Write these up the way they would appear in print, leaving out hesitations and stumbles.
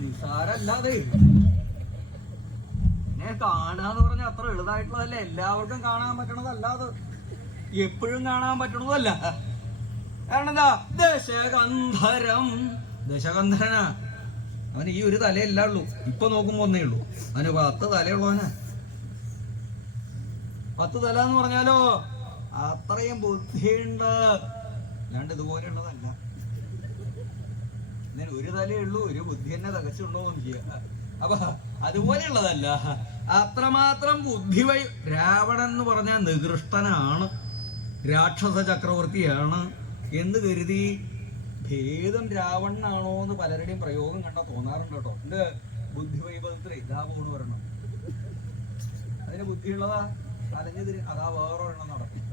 നിസാരല്ലാതെ കാണാന്ന് പറഞ്ഞാൽ അത്ര എളുതായിട്ടുള്ളതല്ല, എല്ലാവർക്കും കാണാൻ പറ്റണതല്ലാതെ എപ്പോഴും കാണാൻ പറ്റണതല്ല. കാരണം എന്താ, ദശകന്ധരം, ദശകന്ധരനാ. അവന് ഈ ഒരു തലയല്ല ഉള്ളൂ, ഇപ്പൊ നോക്കുമ്പോ ഒന്നേ ഉള്ളൂ. അവന് 10 തലയുള്ളവനാ. 10 തല എന്ന് പറഞ്ഞാലോ അത്രയും ബുദ്ധിയുണ്ട്, അല്ലാണ്ട് ഇതുപോലെയുള്ളതല്ല. ഇതിന് ഒരു തലയേ ഉള്ളൂ, ഒരു ബുദ്ധി തന്നെ തികച്ചുണ്ടോന്ന് ചെയ്യാം. അപ്പൊ അതുപോലെയുള്ളതല്ല, അത്രമാത്രം ബുദ്ധി. രാവണൻ എന്ന് പറഞ്ഞാൽ നികൃഷ്ടനാണ്, രാക്ഷസ ചക്രവർത്തിയാണ് എന്ന് കരുതി ഭേദം രാവണനാണോ എന്ന് പലരുടെയും പ്രയോഗം കണ്ടാ തോന്നാറുണ്ട് കേട്ടോ. എന്ത് ബുദ്ധി വൈഭവത്തില് ഇതാ പോണ് പറയണം, അതിന് ബുദ്ധിയുള്ളതാ അലഞ്ഞതിന് അതാ വേറൊരെണ്ണം നടക്കും.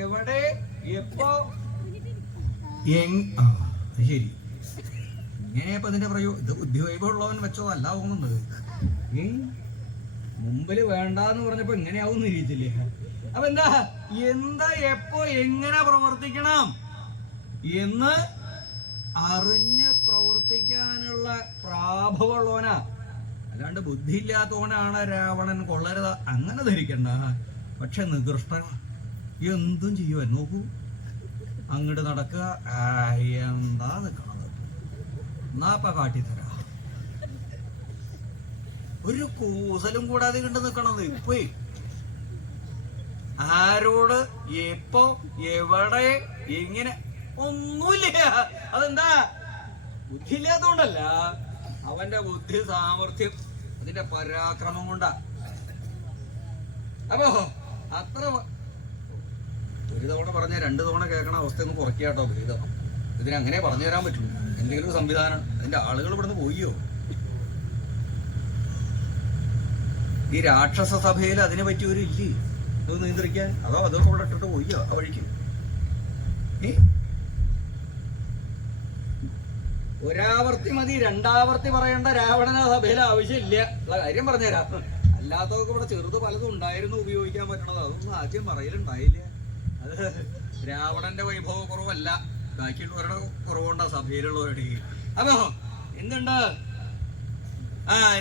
എവിടെ എപ്പോ ശരി, ഇങ്ങനെയപ്പോ ഇതിന്റെ പ്രയോഗം. ഇത് ബുദ്ധി വൈഭവം ഉള്ളവൻ വെച്ചതല്ല പോകുന്നത്. മുമ്പില് വേണ്ടാന്ന് പറഞ്ഞപ്പോ ഇങ്ങനെയാവും ഇരിച്ചില്ലേ. അപ്പൊ എന്താ എപ്പോ എങ്ങനെ പ്രവർത്തിക്കണം എന്ന് അറിഞ്ഞ് പ്രവർത്തിക്കാനുള്ള പ്രാഭവമുള്ളവനാ, അല്ലാണ്ട് ബുദ്ധി ഇല്ലാത്തവനാണ് രാവണൻ. കൊള്ളരുത് അങ്ങനെ ധരിക്കണ്ട. പക്ഷെ നികൃഷ്ടൻ എന്തും ചെയ്യുവാൻ നോക്കൂ. അങ്ങോട്ട് നടക്കുക, എന്താ നിക്കണത്, എന്നാപ്പ കാട്ടിത്തരാ. ഒരു കൂസലും കൂടാതെ കണ്ട് നിക്കണത്. ഇപ്പൊ ആരോട് എപ്പോ എവിടെ എങ്ങനെ ഒന്നുമില്ല. അതെന്താ, ബുദ്ധി ഇല്ലാത്തോണ്ടല്ല, അവന്റെ ബുദ്ധി സാമർഥ്യം അതിന്റെ പരാക്രമം കൊണ്ടാ. അപ്പോ അത്ര ഒരു തവണ പറഞ്ഞ 2 തവണ കേൾക്കണ അവസ്ഥ ഒന്ന് കുറയ്ക്കാട്ടോ. ഇതിനങ്ങനെ പറഞ്ഞു തരാൻ പറ്റുള്ളൂ. എന്തെങ്കിലും സംവിധാനം, അതിന്റെ ആളുകൾ ഇവിടുന്ന് പോയോ? ഈ രാക്ഷസ സഭയിൽ അതിനെ പറ്റിയൊരു ഇല്ലേ ഇത് നിയന്ത്രിക്കാൻ? അതോ അതൊക്കെ ഇവിടെ ഇട്ടിട്ട് പോയോ ആ വഴിക്ക്? ഒരാവർത്തി മതി, 2ആവർത്തി പറയേണ്ട രാവണന സഭയിൽ ആവശ്യമില്ല. ഉള്ള കാര്യം പറഞ്ഞുതരാം. അല്ലാത്തതൊക്കെ ഇവിടെ ചെറുത് പലതും ഉണ്ടായിരുന്നു ഉപയോഗിക്കാൻ പറ്റണത്, അതൊന്നും ആദ്യം പറയലുണ്ടായില്ല. അത് രാവണന്റെ വൈഭവ കുറവല്ല, ബാക്കിയുള്ളവരുടെ കുറവുണ്ടാ സഭയിലുള്ളവരുടെ. അപ്പോ എന്തുണ്ട്,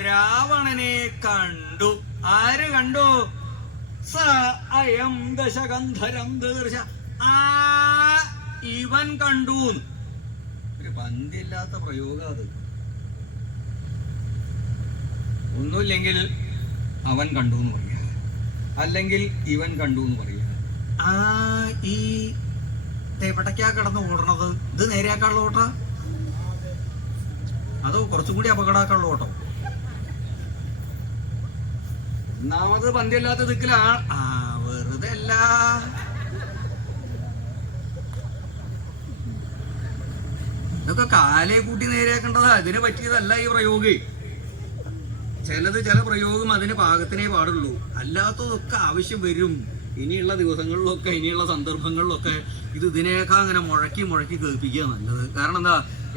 രാവണനെ കണ്ടു. ആര് കണ്ടു? സ അയം ദശകന്ധരം ദർശ. ഇവൻ കണ്ടു. ഒരു പന്തില്ലാത്ത പ്രയോഗം അത്. ഒന്നുമില്ലെങ്കിൽ അവൻ കണ്ടു എന്ന് പറയാ, അല്ലെങ്കിൽ ഇവൻ കണ്ടു എന്ന് പറയാ. ഈ എവിടേക്കാ കിടന്ന് ഓടണത്? ഇത് നേരെയാക്കാനുള്ള ഓട്ടാ അതോ കുറച്ചും കൂടി അപകടമാക്കാനുള്ള ഓട്ടോ? ഒന്നാമത് പന്തിയല്ലാത്ത ദിക്കിലാ. വെറുതെ അല്ല, ഇതൊക്കെ കാലേ കൂട്ടി നേരെയാക്കേണ്ടതാ. അതിന് പറ്റിയതല്ല ഈ പ്രയോഗം. ചില പ്രയോഗം അതിന് പാകത്തിനേ പാടുള്ളൂ, അല്ലാത്തതൊക്കെ ആവശ്യം വരും. ഇനിയുള്ള ദിവസങ്ങളിലൊക്കെ, ഇനിയുള്ള സന്ദർഭങ്ങളിലൊക്കെ ഇതിനേക്കാൾ അങ്ങനെ മുഴക്കി കേൾപ്പിക്കുക നല്ലത്. കാരണം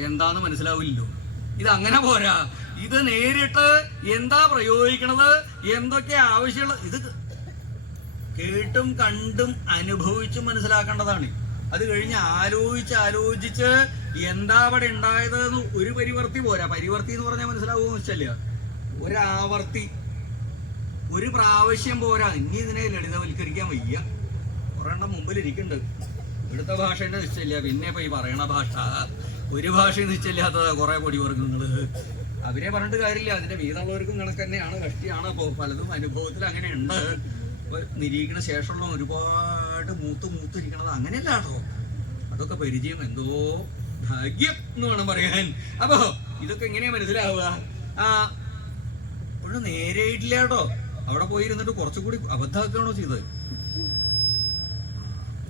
എന്താന്ന് മനസ്സിലാവില്ലല്ലോ. ഇത് അങ്ങനെ പോരാ. ഇത് നേരിട്ട് എന്താ പ്രയോഗിക്കണത്, എന്തൊക്കെ ആവശ്യമുള്ള, ഇത് കേട്ടും കണ്ടും അനുഭവിച്ചും മനസ്സിലാക്കേണ്ടതാണ്. അത് കഴിഞ്ഞ് ആലോചിച്ച് എന്താ അവിടെ ഉണ്ടായതെന്ന് ഒരു പരിവർത്തി പോരാ. പരിവർത്തി എന്ന് പറഞ്ഞാൽ മനസ്സിലാവുമെന്ന് വെച്ചല്ല, ഒരാവർത്തി, ഒരു പ്രാവശ്യം പോരാ. ഇനി ഇതിനെ ലളിതവൽക്കരിക്കാൻ വയ്യ. ഒരെണ്ണം മുമ്പിലിരിക്കുന്നുണ്ട്. ഇവിടുത്തെ ഭാഷ തന്നെ നിശ്ചയില്ല, പിന്നെ ഇപ്പൊ ഈ പറയണ ഭാഷ ഒരു ഭാഷയും നിശ്ചയില്ലാത്തതാ. കുറെ പൊടിവർഗങ്ങള് അവരെ പറഞ്ഞിട്ട് കാര്യമില്ല. അതിന്റെ വീതമുള്ളവർക്കും കണക്ക് തന്നെയാണ്, കഷ്ടിയാണ്. അപ്പൊ പലതും അനുഭവത്തിൽ അങ്ങനെ ഉണ്ട്. നിരീക്ഷണ ശേഷമുള്ള ഒരുപാട് മൂത്തിരിക്കണത് അങ്ങനെയല്ല കേട്ടോ. അതൊക്കെ പരിചയം, എന്തോ ഭാഗ്യം എന്ന് വേണം പറയാൻ. അപ്പൊ ഇതൊക്കെ എങ്ങനെയാ മനസ്സിലാവുക? ഒരു നേരെയിട്ടില്ല കേട്ടോ. അവിടെ പോയിരുന്നിട്ട് കുറച്ചുകൂടി അബദ്ധമാക്കുകയാണോ ചെയ്തത്?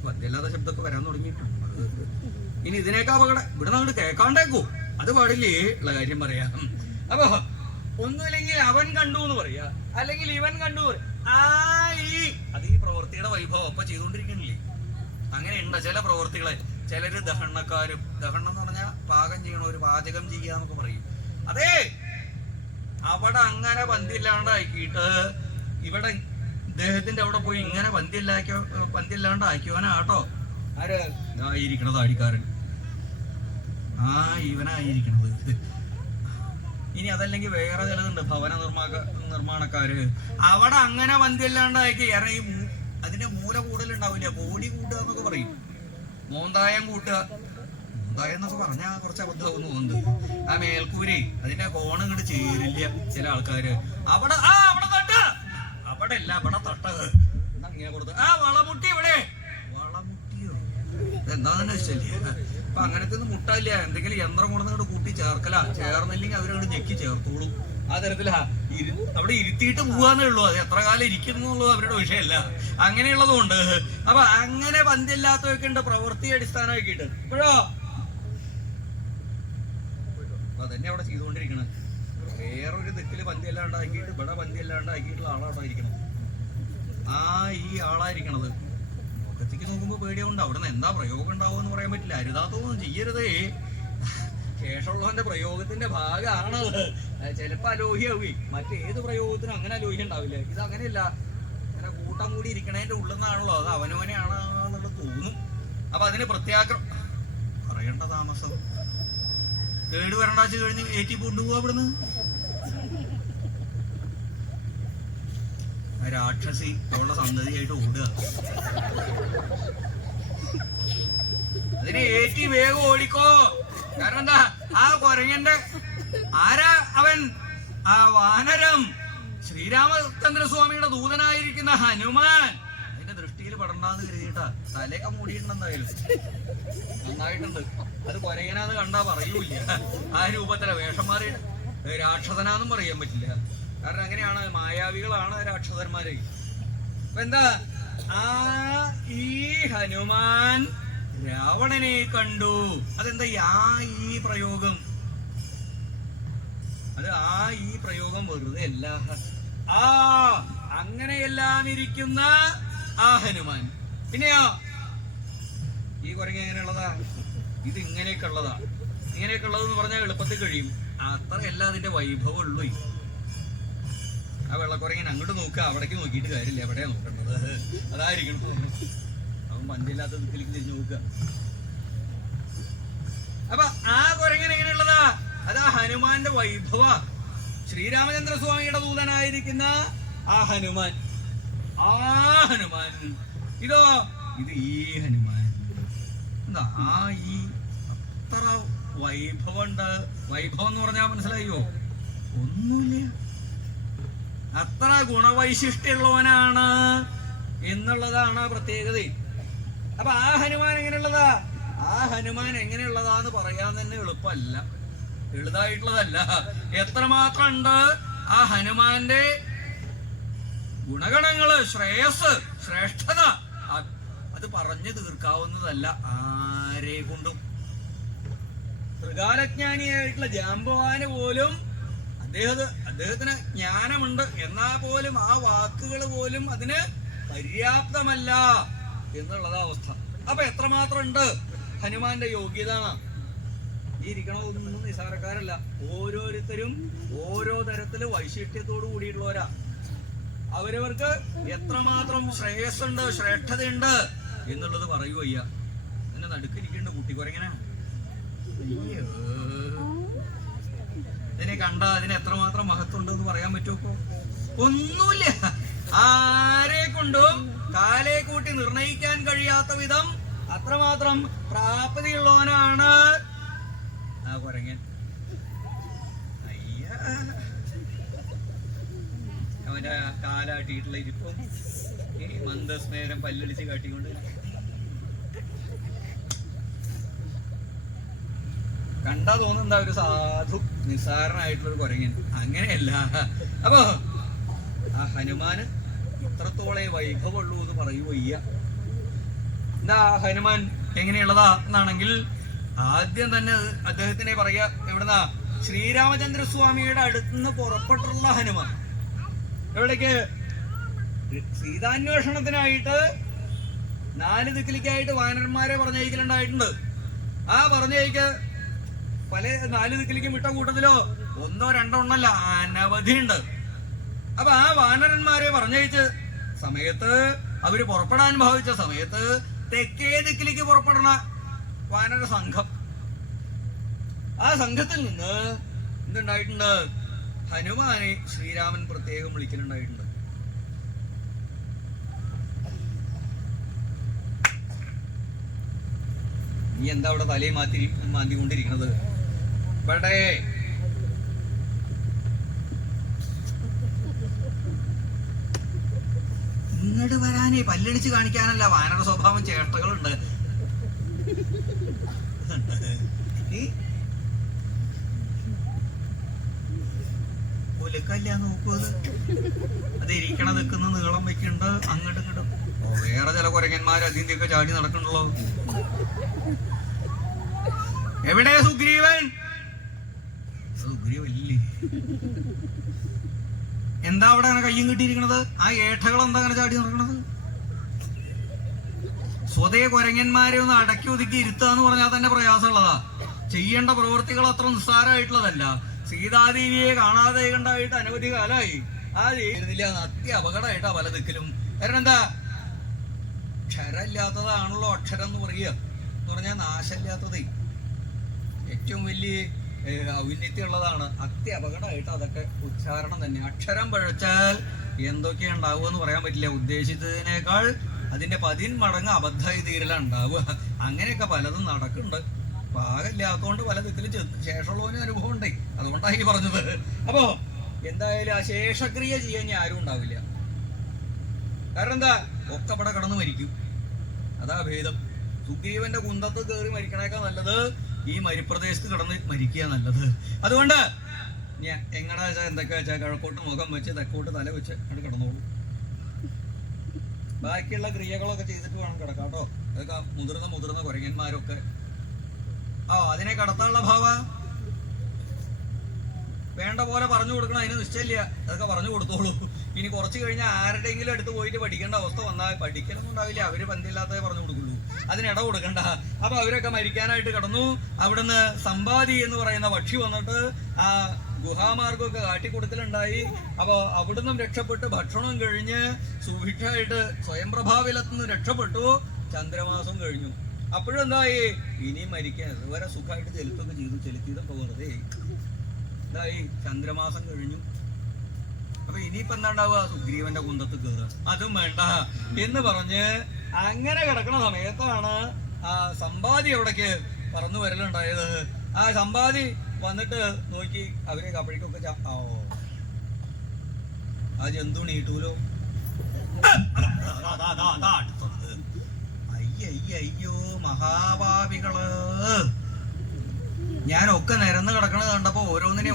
പദ്യല്ലാത്ത ശബ്ദമൊക്കെ വരാൻ തുടങ്ങിയിട്ടുണ്ട്. ഇനി ഇതിനേക്കാ അപകടം ഇവിടെ അങ്ങോട്ട് കേൾക്കാണ്ടേക്കോ? അത് പാടില്ലേ ഉള്ള കാര്യം പറയാം. അപ്പൊ ഒന്നുമില്ലെങ്കിൽ അവൻ കണ്ടു എന്ന് പറയാ, അല്ലെങ്കിൽ ഇവൻ കണ്ടു. അത് ഈ പ്രവൃത്തിയുടെ വൈഭവം ഒപ്പം ചെയ്തുകൊണ്ടിരിക്കണില്ലേ? അങ്ങനെയുണ്ട് ചില പ്രവൃത്തികളെ. ചിലര് ദഹനക്കാരും, ദഹനം എന്ന് പറഞ്ഞാൽ പാകം ചെയ്യണ, ഒരു പാചകം ചെയ്യാന്നൊക്കെ പറയും. അതേ അവിടെ അങ്ങനെ പന്തില്ലാണ്ടാക്കിയിട്ട് ഇവിടെ ഇദ്ദേഹത്തിന്റെ അവിടെ പോയി ഇങ്ങനെ പന്തില്ലാണ്ടാക്കിയവനാട്ടോ ആര് ഇതായിരിക്കണത് താടിക്കാരൻ, ഇവനായിരിക്കണത്. ഇനി അതല്ലെങ്കിൽ വേറെ ചിലതുണ്ട്, ഭവന നിർമ്മാണക്കാര്. അവിടെ അങ്ങനെ വന്ധ്യല്ലാണ്ടാക്കി ഇറങ്ങി അതിന്റെ മൂല കൂടുതലുണ്ടാവില്ല, ബോഡി കൂട്ടുക എന്നൊക്കെ പറയും, മോന്തായം കൂട്ടുക. മോന്തായം എന്നൊക്കെ പറഞ്ഞാൽ കുറച്ച് അബദ്ധമാകുന്നു തോന്നുന്നുണ്ട്. ആ മേൽക്കൂരേ അതിന്റെ കോണം ഇങ്ങോട്ട് ചേരില്ല ചില ആൾക്കാര്. അവിടെ അവിടെ തട്ട, അവിടെ അല്ല ഇവിടെ തട്ട ഇങ്ങനെ കൊടുത്ത് വളമുട്ടി. ഇവിടെ വളമുട്ടിയോ എന്താ തന്നെ ഇഷ്ടല്ലേ? അപ്പൊ അങ്ങനത്തെ ഒന്നും മുട്ടല്ല, എന്തെങ്കിലും യന്ത്രം കൊണ്ടുവന്നിട്ട് കൂട്ടി ചേർക്കല, ചേർന്നില്ലെങ്കിൽ അവരങ്ങോട്ട് ഞെക്കി ചേർത്തോളും. ആ തരത്തിലാ അവിടെ ഇരുത്തിയിട്ട് പോവാന്നേ ഉള്ളൂ. അത് എത്ര കാലം ഇരിക്കുന്നുള്ളത് അവരുടെ വിഷയമല്ല. അങ്ങനെയുള്ളതും ഉണ്ട്. അപ്പൊ അങ്ങനെ പന്തില്ലാത്തതൊക്കെ ഉണ്ട് പ്രവൃത്തി അടിസ്ഥാനമാക്കിയിട്ട്. ഇപ്പോഴോ അതന്നെ അവിടെ ചെയ്തുകൊണ്ടിരിക്കണത്. വേറൊരു ദിക്കില് പന്തി അല്ലാണ്ടാക്കിയിട്ട് ഇവിടെ പന്തി അല്ലാണ്ടാക്കിയിട്ടുള്ള ആളാട്ടോ ഇരിക്കണം. ഈ ആളായിരിക്കണത്. മുഖത്തേക്ക് നോക്കുമ്പോ പേടിയുണ്ട്. അവിടെ നിന്ന് എന്താ പ്രയോഗം ഉണ്ടാവുമെന്ന് പറയാൻ പറ്റില്ല. അരുതാത്തൊന്നും ചെയ്യരുതേ. ശേഷമുള്ളവന്റെ പ്രയോഗത്തിന്റെ ഭാഗമാണത്. ചിലപ്പോ അലോഹ്യാവേ. മറ്റേത് പ്രയോഗത്തിനും അങ്ങനെ അലോഹ്യം ഉണ്ടാവില്ല. ഇത് അങ്ങനെയല്ല. അങ്ങനെ കൂട്ടം കൂടി ഇരിക്കണതിന്റെ ഉള്ളിൽ നിന്നാണല്ലോ, അത് അവനവനെയാണെന്നുള്ളത് തോന്നും. അപ്പൊ അതിന് പ്രത്യാക്രം പറയേണ്ട താമസം. കേട് വരണ്ടാച്ച് കഴിഞ്ഞ് ഏറ്റി കൊണ്ടുപോവാ ഇവിടുന്ന്. രാക്ഷസി ഉള്ള സന്തതിയായിട്ട് ഓടുക. അതിന് ഏറ്റി വേഗം ഓടിക്കോ. കാരണം എന്താ, ആ കുരങ്ങന്റെ ആരാ അവൻ? ആ വാനരം ശ്രീരാമചന്ദ്രസ്വാമിയുടെ ദൂതനായിരിക്കുന്ന ഹനുമാൻ. അതിന്റെ ദൃഷ്ടിയിൽ പെടണ്ടാന്ന് കരുതിയിട്ടാ തലയൊക്കെ മൂടിയിട്ടുണ്ടെന്നായാലും നന്നായിട്ടുണ്ട്. അത് കുരങ്ങനാന്ന് കണ്ടാ പറയൂല. ആ രൂപത്തിലെ വേഷം മാറി രാക്ഷസനാന്നും പറയാൻ പറ്റില്ല. കാരണം അങ്ങനെയാണ്, മായാവികളാണ് രാക്ഷസന്മാര്. അപ്പൊ എന്താ, ഈ ഹനുമാൻ രാവണനെ കണ്ടു. അതെന്താ ഈ പ്രയോഗം? അത് ഈ പ്രയോഗം വെറുതെ അല്ല. അങ്ങനെയെല്ലാം ഇരിക്കുന്ന ആ ഹനുമാൻ. പിന്നെയോ ഈ കുരങ്ങ എങ്ങനെയുള്ളതാ? ഇത് ഇങ്ങനെയൊക്കെ ഉള്ളതാ. ഇങ്ങനെയൊക്കെ ഉള്ളതെന്ന് പറഞ്ഞാൽ എളുപ്പത്തിൽ കഴിയും. അത്രയല്ല അതിന്റെ വൈഭവം ഉള്ളൂ. ആ വെള്ളക്കുരങ്ങൻ അങ്ങോട്ട് നോക്കുക, അവിടേക്ക് നോക്കിയിട്ട് കാര്യമില്ല. എവിടെയാ നോക്കേണ്ടത്? അതായിരിക്കണം. അവൻ പന്തില്ലാത്ത ദിക്കിലേക്ക് തിരിഞ്ഞു നോക്കുക. അപ്പൊ ആ കുരങ്ങൻ എങ്ങനെയുള്ളതാ? അതാ ഹനുമാന്റെ വൈഭവ. ശ്രീരാമചന്ദ്രസ്വാമിയുടെ ദൂതനായിരിക്കുന്ന ആ ഹനുമാൻ. ഇതോ ഇത് ഈ ഹനുമാൻ. എന്താ ഈ അത്ര വൈഭവം ഉണ്ട്. വൈഭവം എന്ന് പറഞ്ഞാൽ മനസ്സിലായോ? ഒന്നുമില്ല. അത്ര ഗുണവൈശിഷ്ട്യമുള്ളവനാണ് എന്നുള്ളതാണ് പ്രത്യേകത. അപ്പൊ ആ ഹനുമാൻ എങ്ങനെയുള്ളതാ? ആ ഹനുമാൻ എങ്ങനെയുള്ളതാന്ന് പറയാൻ തന്നെ എളുപ്പമല്ല, എളുതായിട്ടുള്ളതല്ല. എത്രമാത്രം ഉണ്ട് ആ ഹനുമാന്റെ ഗുണഗണങ്ങള്, ശ്രേയസ്, ശ്രേഷ്ഠത, അത് പറഞ്ഞു തീർക്കാവുന്നതല്ല ആരെ കൊണ്ടും. ത്രികാലജ്ഞാനിയായിട്ടുള്ള ജാമ്പവാന് പോലും അദ്ദേഹത്തിന് ജ്ഞാനമുണ്ട്, എന്നാ പോലും ആ വാക്കുകൾ പോലും അതിന് പര്യാപ്തമല്ല എന്നുള്ളതാ അവസ്ഥ. അപ്പൊ എത്രമാത്രം ഉണ്ട് ഹനുമാന്റെ യോഗ്യത? ഈ ഇരിക്കണതൊന്നും നിസാരക്കാരല്ല. ഓരോരുത്തരും ഓരോ തരത്തില് വൈശിഷ്ട്യത്തോടു കൂടിയിട്ടുള്ളവരാ. അവരവർക്ക് എത്രമാത്രം ശ്രേയസ്സുണ്ട്, ശ്രേഷ്ഠതയുണ്ട് എന്നുള്ളത് പറയൂ. അയ്യ എന്നെ നടുക്കിരിക്കേണ്ട കുട്ടിക്കുരങ്ങനാണ്. ഇതിനെ കണ്ട അതിന് എത്രമാത്രം മഹത്വം ഉണ്ടെന്ന് പറയാൻ പറ്റുമോ? ഒന്നുമില്ല. ആരെ കൊണ്ടും കാലെ കൂട്ടി നിർണയിക്കാൻ കഴിയാത്ത വിധം അത്രമാത്രം പ്രാപ്തിയുള്ളവനാണ് ആ കുരങ്ങൻ. അയ്യ, അവന്റെ കാലാട്ടിയിട്ടുള്ള ഇരിപ്പും ഈ മന്ദസ്നേരം പല്ലൊളിച്ച് കാട്ടിക്കൊണ്ട് കണ്ടാ തോന്നുന്നുണ്ടാ ഒരു സാധു നിസ്സാരനായിട്ടുള്ളൊരു കുരങ്ങൻ. അങ്ങനെയല്ല. അപ്പൊ ആ ഹനുമാന് ഇത്രത്തോളെ വൈഭവമുള്ളൂ എന്ന് പറയുവയ്യ. എന്താ ഹനുമാൻ എങ്ങനെയുള്ളതാ എന്നാണെങ്കിൽ ആദ്യം തന്നെ അദ്ദേഹത്തിനെ പറയാ. എവിടുന്നാ? ശ്രീരാമചന്ദ്രസ്വാമിയുടെ അടുത്തുനിന്ന് പുറപ്പെട്ടുള്ള ഹനുമാൻ. എവിടേക്ക്? സീതാന്വേഷണത്തിനായിട്ട് 4 ദിക്കിലേക്കായിട്ട് വാനരന്മാരെ പറഞ്ഞയക്കലുണ്ടായിട്ടുണ്ട്. ആ പറഞ്ഞയക്ക് പല 4 ദിക്കിലേക്കും വിട്ട കൂട്ടത്തിലോ 1 2 എണ്ണല്ല, അനവധി ഉണ്ട്. അപ്പൊ ആ വാനരന്മാരെ പറഞ്ഞയച്ച് സമയത്ത് അവര് പുറപ്പെടാൻ ഭാവിച്ച സമയത്ത് തെക്കേ ദിക്കിലേക്ക് പുറപ്പെടുന്ന വാനര സംഘം. ആ സംഘത്തിൽ നിന്ന് എന്തുണ്ടായിട്ടുണ്ട്? ഹനുമാനെ ശ്രീരാമൻ പ്രത്യേകം വിളിക്കലുണ്ടായിട്ടുണ്ട്. നീ എന്താ അവിടെ തലയെ മാന്തിക്കൊണ്ടിരിക്കുന്നത്? ഇവിടെ ഇങ്ങോട്ട് വരാനേ പല്ലടിച്ച് കാണിക്കാനല്ല, വാനര സ്വഭാവം ചേഷ്ടകളുണ്ട്. ഒലക്കല്ല നോക്കൂ, അത് ഇരിക്കണ നിൽക്കുന്ന നീളം വെക്കുന്നുണ്ട് അങ്ങോട്ടും ഇങ്ങോട്ടും. വേറെ ചില കുരങ്ങന്മാർ അതിന്റെയൊക്കെ ചാടി നടക്കണല്ലോ. എവിടെ സുഗ്രീവൻ? സുഗ്രീവല്ലേ? എന്താ അവിടെ അങ്ങനെ കയ്യും കിട്ടിയിരിക്കണത്? ആ ഏട്ടകൾ എന്താ അങ്ങനെ ചാടി നടക്കണത്? സ്വതേ കുരങ്ങന്മാരെ ഒന്ന് അടക്കി ഒതുക്കി ഇരുത്താന്ന് പറഞ്ഞാൽ തന്നെ പ്രയാസമുള്ളതാ. ചെയ്യേണ്ട പ്രവൃത്തികൾ അത്ര നിസ്സാരമായിട്ടുള്ളതല്ല. സീതാദേവിയെ കാണാതെ കണ്ടായിട്ട് അനവധി കാലമായി. ആ ചെയ്യുന്നില്ല, അത്യ അപകടമായിട്ടാ പല ദിക്കിലും. കാരണം എന്താ? അക്ഷരമില്ലാത്തതാണല്ലോ അക്ഷരം എന്ന് പറയുക. എന്ന് പറഞ്ഞാൽ നാശമില്ലാത്തതേ ഏറ്റവും വലിയ ഔന്നത്യമുള്ളതാണ്. അത്യ അപകടമായിട്ട് അതൊക്കെ ഉച്ചാരണം തന്നെ. അക്ഷരം പഴച്ചാൽ എന്തൊക്കെയാ ഉണ്ടാവുക എന്ന് പറയാൻ പറ്റില്ല. ഉദ്ദേശിച്ചതിനേക്കാൾ അതിന്റെ 10 മടങ്ങ് അബദ്ധമായി തീരലാണ് ഉണ്ടാവുക. അങ്ങനെയൊക്കെ പലതും നടക്കുന്നുണ്ട്. പാകമില്ലാത്തതുകൊണ്ട് പല ദിക്കിലും ശേഷമുള്ളവന് അനുഭവം ഉണ്ടായി. അതുകൊണ്ടാണ് ഈ പറഞ്ഞത്. അപ്പോ എന്തായാലും ആ ശേഷക്രിയ ചെയ്യാൻ ഇനി ആരും ഉണ്ടാവില്ല. കാരണം എന്താ? ഒക്കെ അവിടെ കിടന്ന് മരിക്കും. അതാ ഭേദം. സുഗ്രീവന്റെ കുന്തത്ത് കയറി മരിക്കണേക്കാൾ നല്ലത് ഈ മരിപ്രദേശത്ത് കിടന്ന് മരിക്കുക നല്ലത്. അതുകൊണ്ട് ഞാൻ എങ്ങടാ വെച്ചാൽ എന്തൊക്കെ വെച്ചാൽ കിഴക്കോട്ട് മുഖം വെച്ച് തെക്കോട്ട് തല വെച്ച് അവിടെ കിടന്നോളൂ. ബാക്കിയുള്ള ക്രിയകളൊക്കെ ചെയ്തിട്ട് വേണം കിടക്കാം കേട്ടോ. അതൊക്കെ മുതിർന്ന കുരങ്ങന്മാരൊക്കെ അതിനെ കടത്താനുള്ള ഭാവ വേണ്ട പോലെ പറഞ്ഞു കൊടുക്കണം. അതിന് നിശ്ചയില്ല, അതൊക്കെ പറഞ്ഞു കൊടുത്തോളൂ. ഇനി കുറച്ച് കഴിഞ്ഞാൽ ആരുടെയെങ്കിലും അടുത്ത് പോയിട്ട് പഠിക്കേണ്ട അവസ്ഥ വന്നാൽ പഠിക്കലൊന്നും ഉണ്ടാവില്ല. അവര് പന്തില്ലാത്തതേ പറഞ്ഞു കൊടുക്കുള്ളൂ, അതിനിട കൊടുക്കണ്ട. അപ്പൊ അവരൊക്കെ മരിക്കാനായിട്ട് കിടന്നു. അവിടുന്ന് സമ്പാദി എന്ന് പറയുന്ന പക്ഷി വന്നിട്ട് ആ ഗുഹാമാർഗമൊക്കെ കാട്ടിക്കൊടുക്കലുണ്ടായി. അപ്പൊ അവിടുന്ന് രക്ഷപ്പെട്ട് ഭക്ഷണം കഴിഞ്ഞ് സുഭിക്ഷമായിട്ട് സ്വയംപ്രഭാവിലത്തുനിന്ന് രക്ഷപ്പെട്ടു. ചന്ദ്രമാസം കഴിഞ്ഞു. അപ്പോഴും എന്തായി? ഇനിയും മരിക്കാൻ ഇതുവരെ സുഖമായിട്ട് ചെലുത്തൊക്കെ ചെയ്തു. ചെലുത്തിയതൊക്കെ വെറുതെ ഇതായി. ചന്ദ്രമാസം കഴിഞ്ഞു. അപ്പൊ ഇനിയിപ്പോ എന്താ ഉണ്ടാവുക? സുഗ്രീവന്റെ കുന്തത്ത് കയറുക. അതും വേണ്ട എന്ന് പറഞ്ഞ് അങ്ങനെ കിടക്കണ സമയത്താണ് ആ സമ്പാദി എവിടേക്ക് പറന്നു വരലുണ്ടായത്. ആ സമ്പാദി വന്നിട്ട് നോക്കി അവരെ അപ്പോഴേക്കൊക്കെ ആ ജന്തു നീട്ടൂലോ. അയ്യോ മഹാഭാവികള്, ഞാനൊക്കെ നിരന്ന് കിടക്കണത് കണ്ടപ്പോ ഓരോന്നിനെ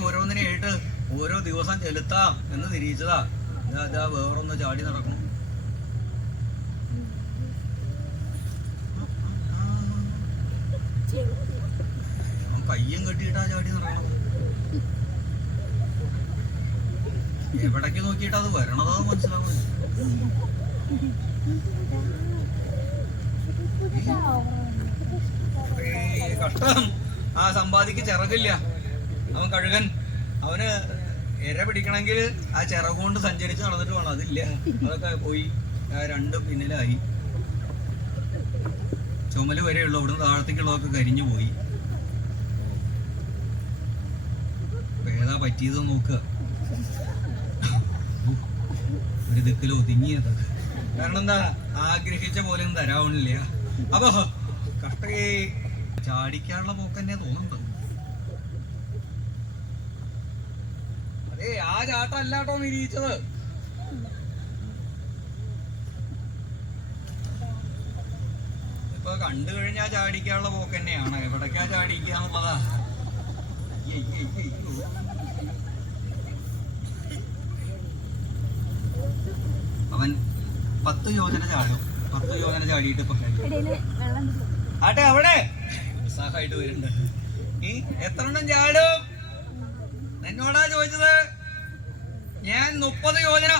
ആയിട്ട് ഓരോ ദിവസം ചെലുത്താം എന്ന് തിരിച്ചതാ. ഇതാ വേറൊന്ന് ചാടി നടക്കണം. കയ്യും കെട്ടിയിട്ടാ ചാടി നടക്കണം. എവിടേക്ക് നോക്കിയിട്ടാ അത് വരണതാ മനസ്സിലാവും. കഷ്ടം. ആ സമ്പാദിക്ക് ചിറകില്ല. അവൻ കഴുകൻ. അവന് ഇര പിടിക്കണമെങ്കിൽ ആ ചിറകുകൊണ്ട് സഞ്ചരിച്ച് നടന്നിട്ട് വേണം. അതില്ല, അതൊക്കെ പോയി. രണ്ടും പിന്നിലായി. ചുമല് വരെയുള്ളൂ. അവിടുന്ന് താഴത്തേക്കുള്ളതൊക്കെ കരിഞ്ഞു പോയി. ഏതാ പറ്റിയത് നോക്കുക. ഒരു ദിക്കിൽ ഒതുങ്ങിയത്. കാരണം എന്താ? ആഗ്രഹിച്ച പോലെ ഒന്നും തരാവണില്ല. അപ്പൊ കഷ്ടേ ചാടിക്കാനുള്ള പോക്കന്നെ തോന്നുന്നുണ്ട്. അതെ, ആ ചാട്ടം അല്ലാട്ടോ നിരീക്ഷിച്ചത്. ഇപ്പൊ കണ്ടു കഴിഞ്ഞാൽ ചാടിക്കാനുള്ള പോക്കന്നെയാണ്. എവിടേക്കാ ചാടിക്കാന്നുള്ളതാ. അവൻ 10 യോജന ചാടും. 10 യോജന ചാടിയിട്ട് ഇപ്പൊ ആട്ടെ അവിടെ ഉത്സാഹമായിട്ട് വരുന്നുണ്ട്. നീ എത്ര എണ്ണം ചാടും? എന്നോടാ ചോദിച്ചത്. ഞാൻ 30 യോജന.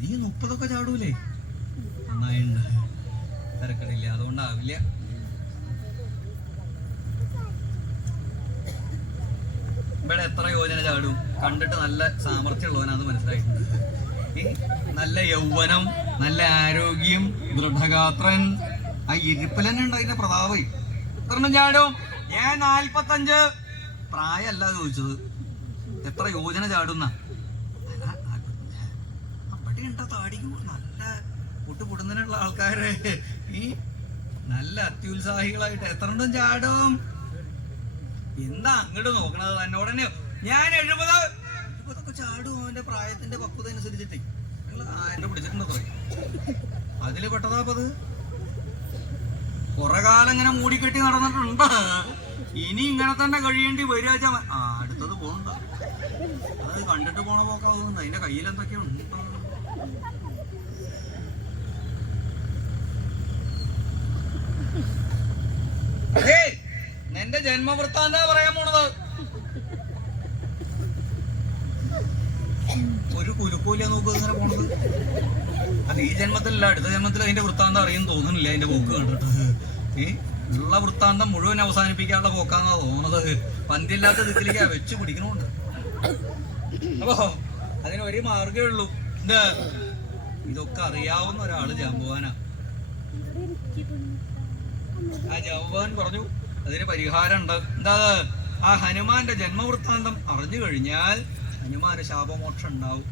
നീ 30 ചാടൂലേ? നന്നായിണ്ട്. തിരക്കടില്ല, അതുകൊണ്ടാവില്ല. ഇവിടെ എത്ര യോജന ചാടും? കണ്ടിട്ട് നല്ല സാമർഥ്യമുള്ളവനാന്ന് മനസ്സിലായിട്ടുണ്ട്. നല്ല യൗവനം, നല്ല ആരോഗ്യം, ദൃഢഗാത്രൻ, ആ ഇരിപ്പിൽ തന്നെ ഉണ്ട് അതിന്റെ പ്രതാപം. എത്ര ചാടും? ഞാൻ 45. പ്രായമല്ല ചോദിച്ചത്, എത്ര യോജന ചാടുന്ന. അവിടെ ഉണ്ട താടിക്ക് നല്ല പൊട്ടുപൊടുന്നതിനുള്ള ആൾക്കാര് ഈ നല്ല അത്യുത്സാഹികളായിട്ട് എത്ര ഉണ്ടും ചാടും. എന്താ അങ്ങോട്ട് നോക്കണത്? തന്നോടന്നെ ഞാൻ 70 ചാടും. അവന്റെ പ്രായത്തിന്റെ പക്വത അനുസരിച്ചിട്ട് എന്റെ പിടിച്ചിട്ടുണ്ട് പറയും. അതില് പെട്ടതാപ്പത്. കുറെ കാലം ഇങ്ങനെ മൂടിക്കെട്ടി നടന്നിട്ടുണ്ട്. ഇനി ഇങ്ങനെ തന്നെ കഴിയേണ്ടി വരിക. അടുത്തത് പോകണ്ട. അത് കണ്ടിട്ട് പോണ പോക്കാവുന്നുണ്ട്. അതിന്റെ കയ്യിൽ എന്തൊക്കെയുണ്ട്. അതെ, നിന്റെ ജന്മവൃത്താന്താ പറയാൻ പോണത്. ഒരു കുലുക്കൂല നോക്കുക ഇങ്ങനെ പോണത്. അത് ഈ ജന്മത്തിലല്ല, അടുത്ത ജന്മത്തിൽ അതിന്റെ വൃത്താന്തം അറിയും തോന്നുന്നില്ല. അതിന്റെ പോക്ക് കണ്ടിട്ട് ഉള്ള വൃത്താന്തം മുഴുവൻ അവസാനിപ്പിക്കാനുള്ള പോക്കാന്നാ തോന്നുന്നത്. പന്തില്ലാത്ത ദിക്കിലേക്ക് വെച്ച് പിടിക്കണമുണ്ട്. അപ്പോ അതിന് ഒരു മാർഗമേ ഉള്ളൂ. എന്താ? ഇതൊക്കെ അറിയാവുന്ന ഒരാള് ജാമ്പവാനാ. ആ ജാമ്പവാൻ പറഞ്ഞു അതിന് പരിഹാരം ഉണ്ട്. എന്താ? ആ ഹനുമാന്റെ ജന്മവൃത്താന്തം അറിഞ്ഞു കഴിഞ്ഞാൽ ഹനുമാന് ശാപമോക്ഷം ഉണ്ടാവും.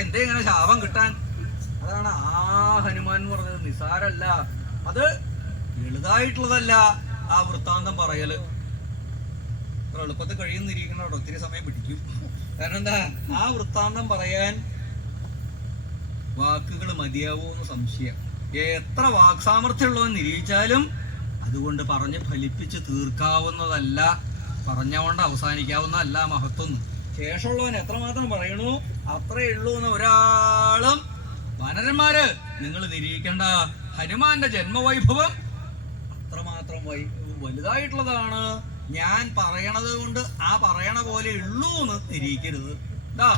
എന്തേ ഇങ്ങനെ ശാപം കിട്ടാൻ? അതാണ് ആ ഹനുമാൻ എന്ന് പറഞ്ഞത്. നിസാരല്ല, അത് എളുതായിട്ടുള്ളതല്ല ആ വൃത്താന്തം പറയല്. എളുപ്പത്തിൽ കഴിയുന്നിരിക്കണോ, ഒത്തിരി സമയം പിടിക്കും. കാരണം എന്താ? ആ വൃത്താന്തം പറയാൻ വാക്കുകൾ മതിയാവൂന്ന് സംശയം. എത്ര വാക്സാമർത്ഥ്യമുള്ളവൻ നിരീക്ഷിച്ചാലും അതുകൊണ്ട് പറഞ്ഞ് ഫലിപ്പിച്ച് തീർക്കാവുന്നതല്ല, പറഞ്ഞുകൊണ്ട് അവസാനിക്കാവുന്നതല്ല മഹത്വം. ശേഷമുള്ളവൻ എത്രമാത്രം പറയണു അത്രേ ഉള്ളൂ എന്ന് ഒരാളും. വാനരന്മാര് നിങ്ങൾ നിരീക്ഷിക്കേണ്ട. ഹനുമാന്റെ ജന്മവൈഭവം അത്രമാത്രം വലുതായിട്ടുള്ളതാണ്. ഞാൻ പറയണത് കൊണ്ട് ആ പറയണ പോലെ ഉള്ളൂ എന്ന് നിരീക്കരുത്. എന്താ?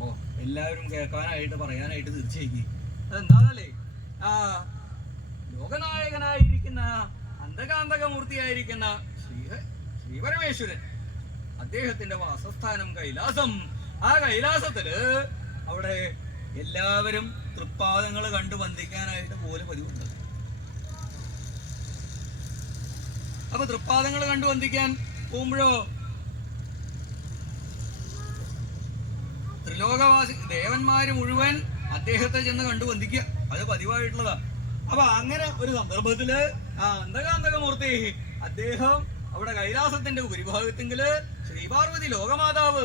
ഓ, എല്ലാവരും കേൾക്കാനായിട്ട് പറയാനായിട്ട് തീർച്ചയായിരിക്കും. അതെന്താണല്ലേ? ആ ലോകനായകനായിരിക്കുന്ന അന്ധകാന്തകമൂർത്തിയായിരിക്കുന്ന ശ്രീപരമേശ്വരൻ, അദ്ദേഹത്തിന്റെ വാസസ്ഥാനം കൈലാസം. ആ കൈലാസത്തില് അവിടെ എല്ലാവരും തൃപ്പാദങ്ങൾ കണ്ടു വന്ദിക്കാനായിട്ട് പോലെ പതിവുണ്ട്. അപ്പൊ തൃപ്പാദങ്ങൾ കണ്ടു വന്ദിക്കാൻ പോകുമ്പോഴോ ത്രിലോകവാസി ദേവന്മാര് മുഴുവൻ അദ്ദേഹത്തെ ചെന്ന് കണ്ടു വന്ദിക്കുക. അത് പതിവായിട്ടുള്ളതാ. അപ്പൊ അങ്ങനെ ഒരു സന്ദർഭത്തില് ആ അന്ധകാന്തകമൂർത്തി അദ്ദേഹം അവിടെ കൈലാസത്തിന്റെ ഉപരിഭാഗത്തെങ്കില് ശ്രീപാർവതി ലോകമാതാവ്,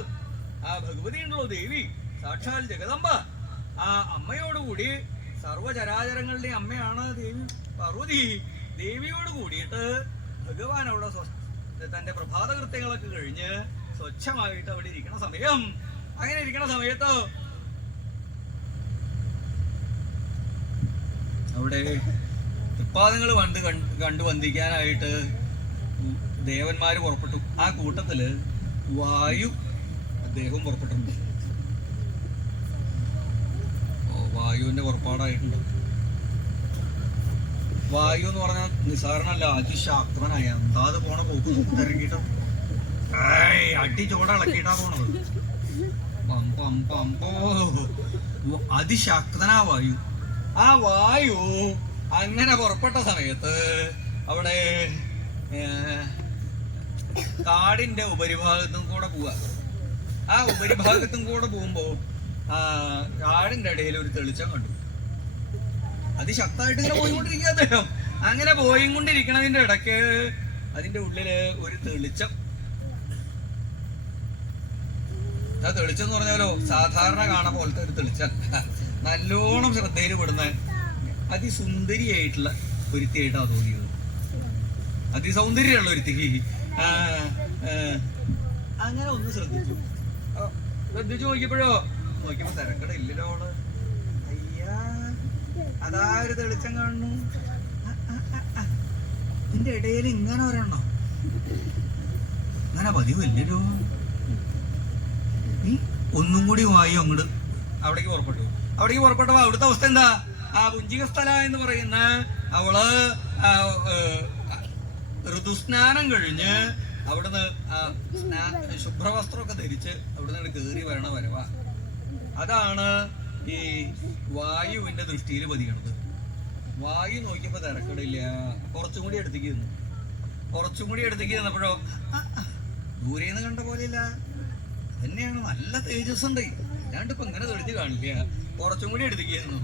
ആ ഭഗവതി ഉണ്ടല്ലോ ദേവി, സാക്ഷാൽ ജഗദംബ, ആ അമ്മയോടുകൂടി സർവചരാചരങ്ങളുടെ അമ്മയാണ് ദേവി പാർവതി. ദേവിയോട് കൂടിയിട്ട് ഭഗവാൻ അവിടെ തന്റെ പ്രഭാത കൃത്യങ്ങളൊക്കെ കഴിഞ്ഞ് സ്വച്ഛമായിട്ട് അവിടെ ഇരിക്കണ സമയം. അങ്ങനെ ഇരിക്കണ സമയത്ത് അവിടെ തൃപ്പാദങ്ങൾ കണ്ടു വന്ദിക്കാനായിട്ട് ദേവന്മാര് പുറപ്പെട്ടു. ആ കൂട്ടത്തില് വായു അദ്ദേഹം പുറപ്പെട്ടിട്ടുണ്ട്. വായുവിന്റെ പുറപ്പാടായിട്ടുണ്ട്. വായു എന്ന് പറഞ്ഞാൽ നിസാരണല്ല, അതിശാക്തനായ എന്താത് പോണ പോക്ക് തിരക്കിട്ടോ അടി ചോട ഇളക്കിയിട്ടാ പോണത്. അതിശക്തനാ വായു. ആ വായു അങ്ങനെ പുറപ്പെട്ട സമയത്ത് അവിടെ കാടിന്റെ ഉപരിഭാഗത്തും കൂടെ പോവാ. ആ ഉപരിഭാഗത്തും കൂടെ പോകുമ്പോ കാടിന്റെ ഇടയിൽ ഒരു തെളിച്ചം കണ്ടു. അതിശക്തമായിട്ട് ഇങ്ങനെ പോയിക്കൊണ്ടിരിക്കുക അദ്ദേഹം. അങ്ങനെ പോയിക്കൊണ്ടിരിക്കണതിന്റെ ഇടയ്ക്ക് അതിന്റെ ഉള്ളില് ഒരു തെളിച്ചം. ആ തെളിച്ചം എന്ന് പറഞ്ഞാലോ സാധാരണ കാണാൻ പോലത്തെ ഒരു തെളിച്ചം, നല്ലോണം ശ്രദ്ധയിൽ പെടുന്ന അതിസുന്ദരിയായിട്ടുള്ള ഒരുത്തിയായിട്ടാ തോന്നിയത്. അതിസൗന്ദര്യമുള്ള ഒരുത്തി. അങ്ങനെ ഒന്ന് ശ്രദ്ധിച്ചു നോക്കിയപ്പോഴോ തിരക്കട ഇല്ലല്ലോ അവള്. അയ്യാ, അതാ ഒരു തെളിച്ചം കാണുന്നു. ഇതിന്റെ ഇടയിൽ ഇങ്ങനെ ഒരെണ്ണോ അങ്ങനെ പതിവില്ലല്ലോ. ഒന്നും കൂടി വായു അങ്ങോട്ട് അവിടേക്ക് പുറപ്പെട്ടു. അവിടേക്ക് പുറപ്പെട്ടപ്പോ അവിടുത്തെ അവസ്ഥ എന്താ? ആ പുഞ്ചികസ്ഥല എന്ന് പറയുന്ന അവള് ഋതുസ്നാനം കഴിഞ്ഞ് അവിടുന്ന് ശുഭ്രവസ്ത്രമൊക്കെ ധരിച്ച് അവിടുന്ന് കേറി വരണ വരവാ. അതാണ് ഈ വായുവിന്റെ ദൃഷ്ടിയിൽ പതിക്കണത്. വായു നോക്കിയപ്പോ തിരക്കടില്ല, കുറച്ചും കൂടി അടുത്തേക്ക് നിന്നു. കുറച്ചും കൂടി അടുത്തേക്ക് നിന്നപ്പോഴോ ദൂരേന്ന് കണ്ട പോലെയല്ല, തന്നെയാണ് നല്ല തേജസ് ഉണ്ട്. അല്ലാണ്ട് ഇപ്പൊ ഇങ്ങനെ തെളിഞ്ഞ് കാണില്ല. കുറച്ചും കൂടി അടുത്തേക്ക് നിന്നു.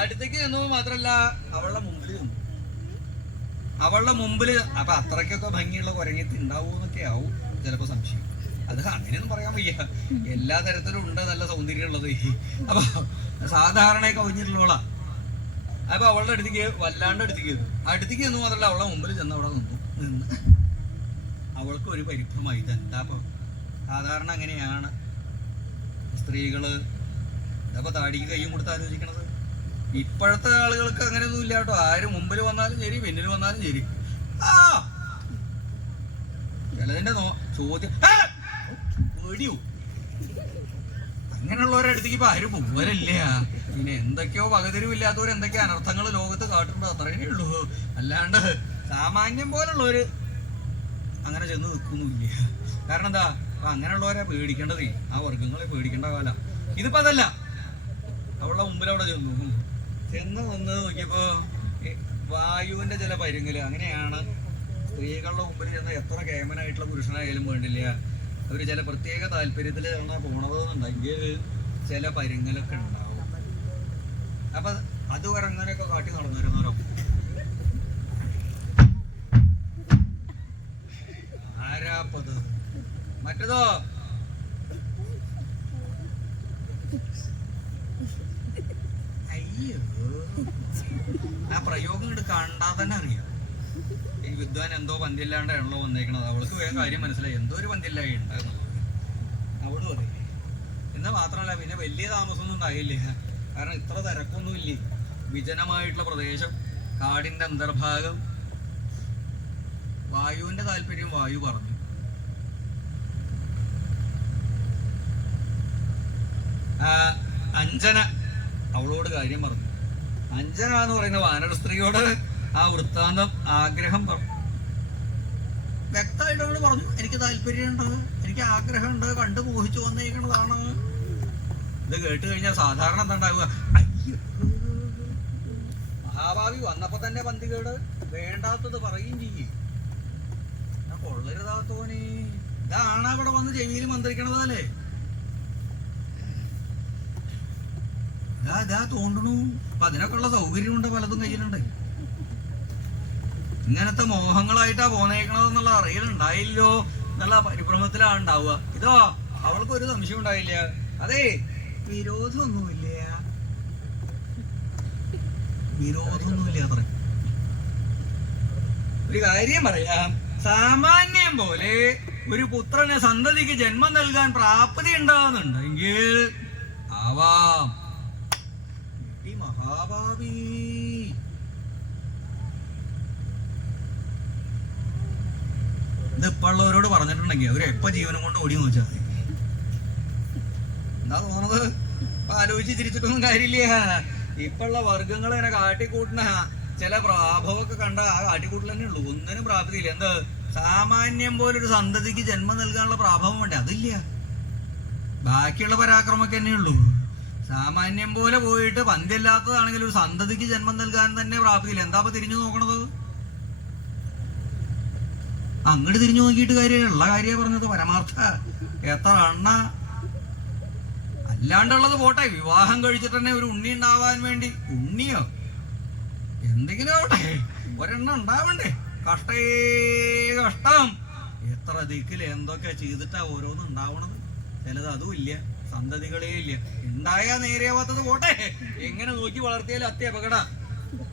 അടുത്തേക്ക് നിന്നു മാത്രല്ല അവളുടെ മുമ്പിൽ നിന്നു. അവളുടെ മുമ്പില് അപ്പൊ അത്രയ്ക്കൊക്കെ ഭംഗിയുള്ള കുരങ്ങത്ത് ഉണ്ടാവൂന്നൊക്കെ ആവും ചിലപ്പോ സംശയം. അത് അങ്ങനെയൊന്നും പറയാൻ വയ്യ, എല്ലാ തരത്തിലും ഉണ്ട് നല്ല സൗന്ദര്യം ഉള്ളത്. അപ്പൊ സാധാരണ കവിഞ്ഞിട്ടുള്ളവളാ. അപ്പൊ അവളുടെ അടുത്തേക്ക് വല്ലാണ്ട് അടുത്തേക്ക് നിന്ന് മാത്രല്ല അവളുടെ മുമ്പിൽ ചെന്ന് അവിടെ നിന്ന് അവൾക്ക് ഒരു പരിഭ്രമായി. ഇതെന്താ ഇപ്പൊ സാധാരണ അങ്ങനെയാണ് സ്ത്രീകള് ഇതപ്പൊ താടിക്ക് കയ്യും കൊടുത്ത് ആലോചിക്കണത്. ഇപ്പോഴത്തെ ആളുകൾക്ക് അങ്ങനെയൊന്നും ഇല്ല കേട്ടോ. ആര് മുമ്പിൽ വന്നാലും ശരി പിന്നിൽ വന്നാലും ശരി ചിലതിന്റെ ചോദ്യം പേടിയോ. അങ്ങനെയുള്ളവരുടെ അടുത്തേക്ക് ഇപ്പൊ ആരും പോവലില്ല. പിന്നെ എന്തൊക്കെയോ വകതിരിവില്ലാത്തവർ എന്തൊക്കെയോ അനർത്ഥങ്ങൾ ലോകത്ത് കാട്ടുണ്ടോ അത്രയേ ഉള്ളൂ. അല്ലാണ്ട് സാമാന്യം പോലുള്ളവര് അങ്ങനെ ചെന്ന് നിൽക്കൊന്നുമില്ല. കാരണം എന്താ, അപ്പൊ അങ്ങനെയുള്ളവരെ പേടിക്കേണ്ടതേ, ആ വർഗങ്ങളെ പേടിക്കേണ്ട കാലം ഇതിപ്പോ അതല്ല. അവളുടെ മുമ്പിൽ അവിടെ ചെന്ന് വന്ന് നോക്കിയപ്പോ വായുവിന്റെ ചില പരുങ്ങല് അങ്ങനെയാണ്. സ്ത്രീകളുടെ മുമ്പിൽ ചെന്ന് എത്ര കേമനായിട്ടുള്ള പുരുഷനായാലും വേണ്ടില്ല, അവര് ചില പ്രത്യേക താല്പര്യത്തിൽ പോണതെന്നുണ്ടെങ്കിൽ ചില പരുങ്ങലൊക്കെ ഉണ്ടാവും. അപ്പൊ അത് അങ്ങനെയൊക്കെ കാട്ടി നടന്നിരുന്നവരോ. ആരാപ്പത് മറ്റതോ അയ്യോ, ആ പ്രയോഗം ഇങ്ങോട്ട് കണ്ടാ തന്നെ അറിയാം ഈ വിദ്വാൻ എന്തോ പന്തില്ലാണ്ടാണല്ലോ വന്നേക്കണത്. അവൾക്ക് വേഗം കാര്യം മനസ്സിലായി, എന്തോ ഒരു പന്തില്ലായി ഉണ്ടായിരുന്നു അവളും അതെ. എന്നാൽ മാത്രമല്ല പിന്നെ വലിയ താമസമൊന്നും ഉണ്ടായില്ല. കാരണം ഇത്ര തിരക്കൊന്നും ഇല്ലേ, വിജനമായിട്ടുള്ള പ്രദേശം, കാടിന്റെ അന്തർഭാഗം. വായുവിന്റെ താല്പര്യം വായു പറഞ്ഞു. അഞ്ജന അവളോട് കാര്യം പറഞ്ഞു. അഞ്ജന എന്ന് പറയുന്ന വാനര സ്ത്രീയോട് ആ വൃത്താന്തം ആഗ്രഹം പറഞ്ഞു. വ്യക്തമായിട്ട് അവള് പറഞ്ഞു, എനിക്ക് താല്പര്യമുണ്ട്, എനിക്ക് ആഗ്രഹമുണ്ട്, കണ്ടു മോഹിച്ചു വന്നേക്കണതാണ്. ഇത് കേട്ട് കഴിഞ്ഞാൽ സാധാരണ എന്താ ഉണ്ടാവുക, അയ്യോ മഹാഭാവി വന്നപ്പോ തന്നെ പന്തികേട് വേണ്ടാത്തത് പറയും ചെയ്യും. കൊള്ളരുതാത്തോനെ, ഇതാണ് അവിടെ വന്ന് ചെവിയിൽ മന്ത്രിക്കണതല്ലേ. ഇതാ തോണ്ടണു. അപ്പൊ അതിനൊക്കെ ഉള്ള സൗകര്യമുണ്ട്, പലതും കയ്യിലുണ്ട്. ഇങ്ങനത്തെ മോഹങ്ങളായിട്ടാ പോന്നേക്കണതെന്നുള്ള അറിയലുണ്ടായില്ലോ എന്നുള്ള പരിഭ്രമത്തിലാണ് ഉണ്ടാവുക. ഇതോ അവൾക്ക് ഒരു സംശയം ഉണ്ടായില്ല. അതെ, വിരോധമൊന്നുമില്ല അത്ര. ഒരു കാര്യം പറയാം, സാമാന്യം പോലെ ഒരു പുത്രന് സന്തതിക്ക് ജന്മം നൽകാൻ പ്രാപ്തി ഉണ്ടാകുന്നുണ്ടെങ്കിൽ ആവാം. മഹാഭാവി ഇതിപ്പുള്ളവരോട് പറഞ്ഞിട്ടുണ്ടെങ്കിൽ അവര് എപ്പ ജീവനം കൊണ്ട് ഓടി നോച്ചാൽ മതി. എന്താ തോന്നുന്നത്? ഇപ്പൊ ആലോചിച്ച് ചിരിച്ചിട്ടൊന്നും കാര്യമില്ല. ഇപ്പുള്ള വർഗങ്ങൾ ഇങ്ങനെ കാട്ടിക്കൂട്ടുന്ന ചില പ്രാഭവമൊക്കെ കണ്ട ആ കാട്ടിക്കൂട്ടിൽ തന്നെ ഉള്ളൂ, ഒന്നിനും പ്രാപ്തിയില്ല. എന്താ സാമാന്യം പോലൊരു സന്തതിക്ക് ജന്മം നൽകാനുള്ള പ്രാഭവം വേണ്ടേ, അതില്ല. ബാക്കിയുള്ള പരാക്രമൊക്കെ തന്നെ ഉള്ളൂ. സാമാന്യം പോലെ പോയിട്ട് പന്തില്ലാത്തതാണെങ്കിൽ ഒരു സന്തതിക്ക് ജന്മം നൽകാൻ തന്നെ പ്രാപ്തിയില്ല. എന്താ ഇപ്പൊ തിരിഞ്ഞു നോക്കണത്? അങ്ങോട്ട് തിരിഞ്ഞു നോക്കിയിട്ട് കാര്യമുള്ള കാര്യ പറഞ്ഞത്, പരമാർത്ഥ എത്ര എണ്ണ. അല്ലാണ്ടുള്ളത് പോട്ടെ, വിവാഹം കഴിച്ചിട്ട് തന്നെ ഒരു ഉണ്ണി ഉണ്ടാവാൻ വേണ്ടി, ഉണ്ണിയോ എന്തെങ്കിലും ആവട്ടെ, ഒരെണ്ണം ഉണ്ടാവണ്ടേ? കഷ്ടേ കഷ്ടം. എത്ര ദിക്കില് എന്തൊക്കെ ചെയ്തിട്ടാ ഓരോന്നും ഉണ്ടാവണത്. ചിലത് അതും ഇല്ല, സന്തതികളേ ഇല്ല. ഉണ്ടായാ നേരെയാവാത്തത് പോട്ടെ, എങ്ങനെ നോക്കി വളർത്തിയാലും അത്യ അപകട.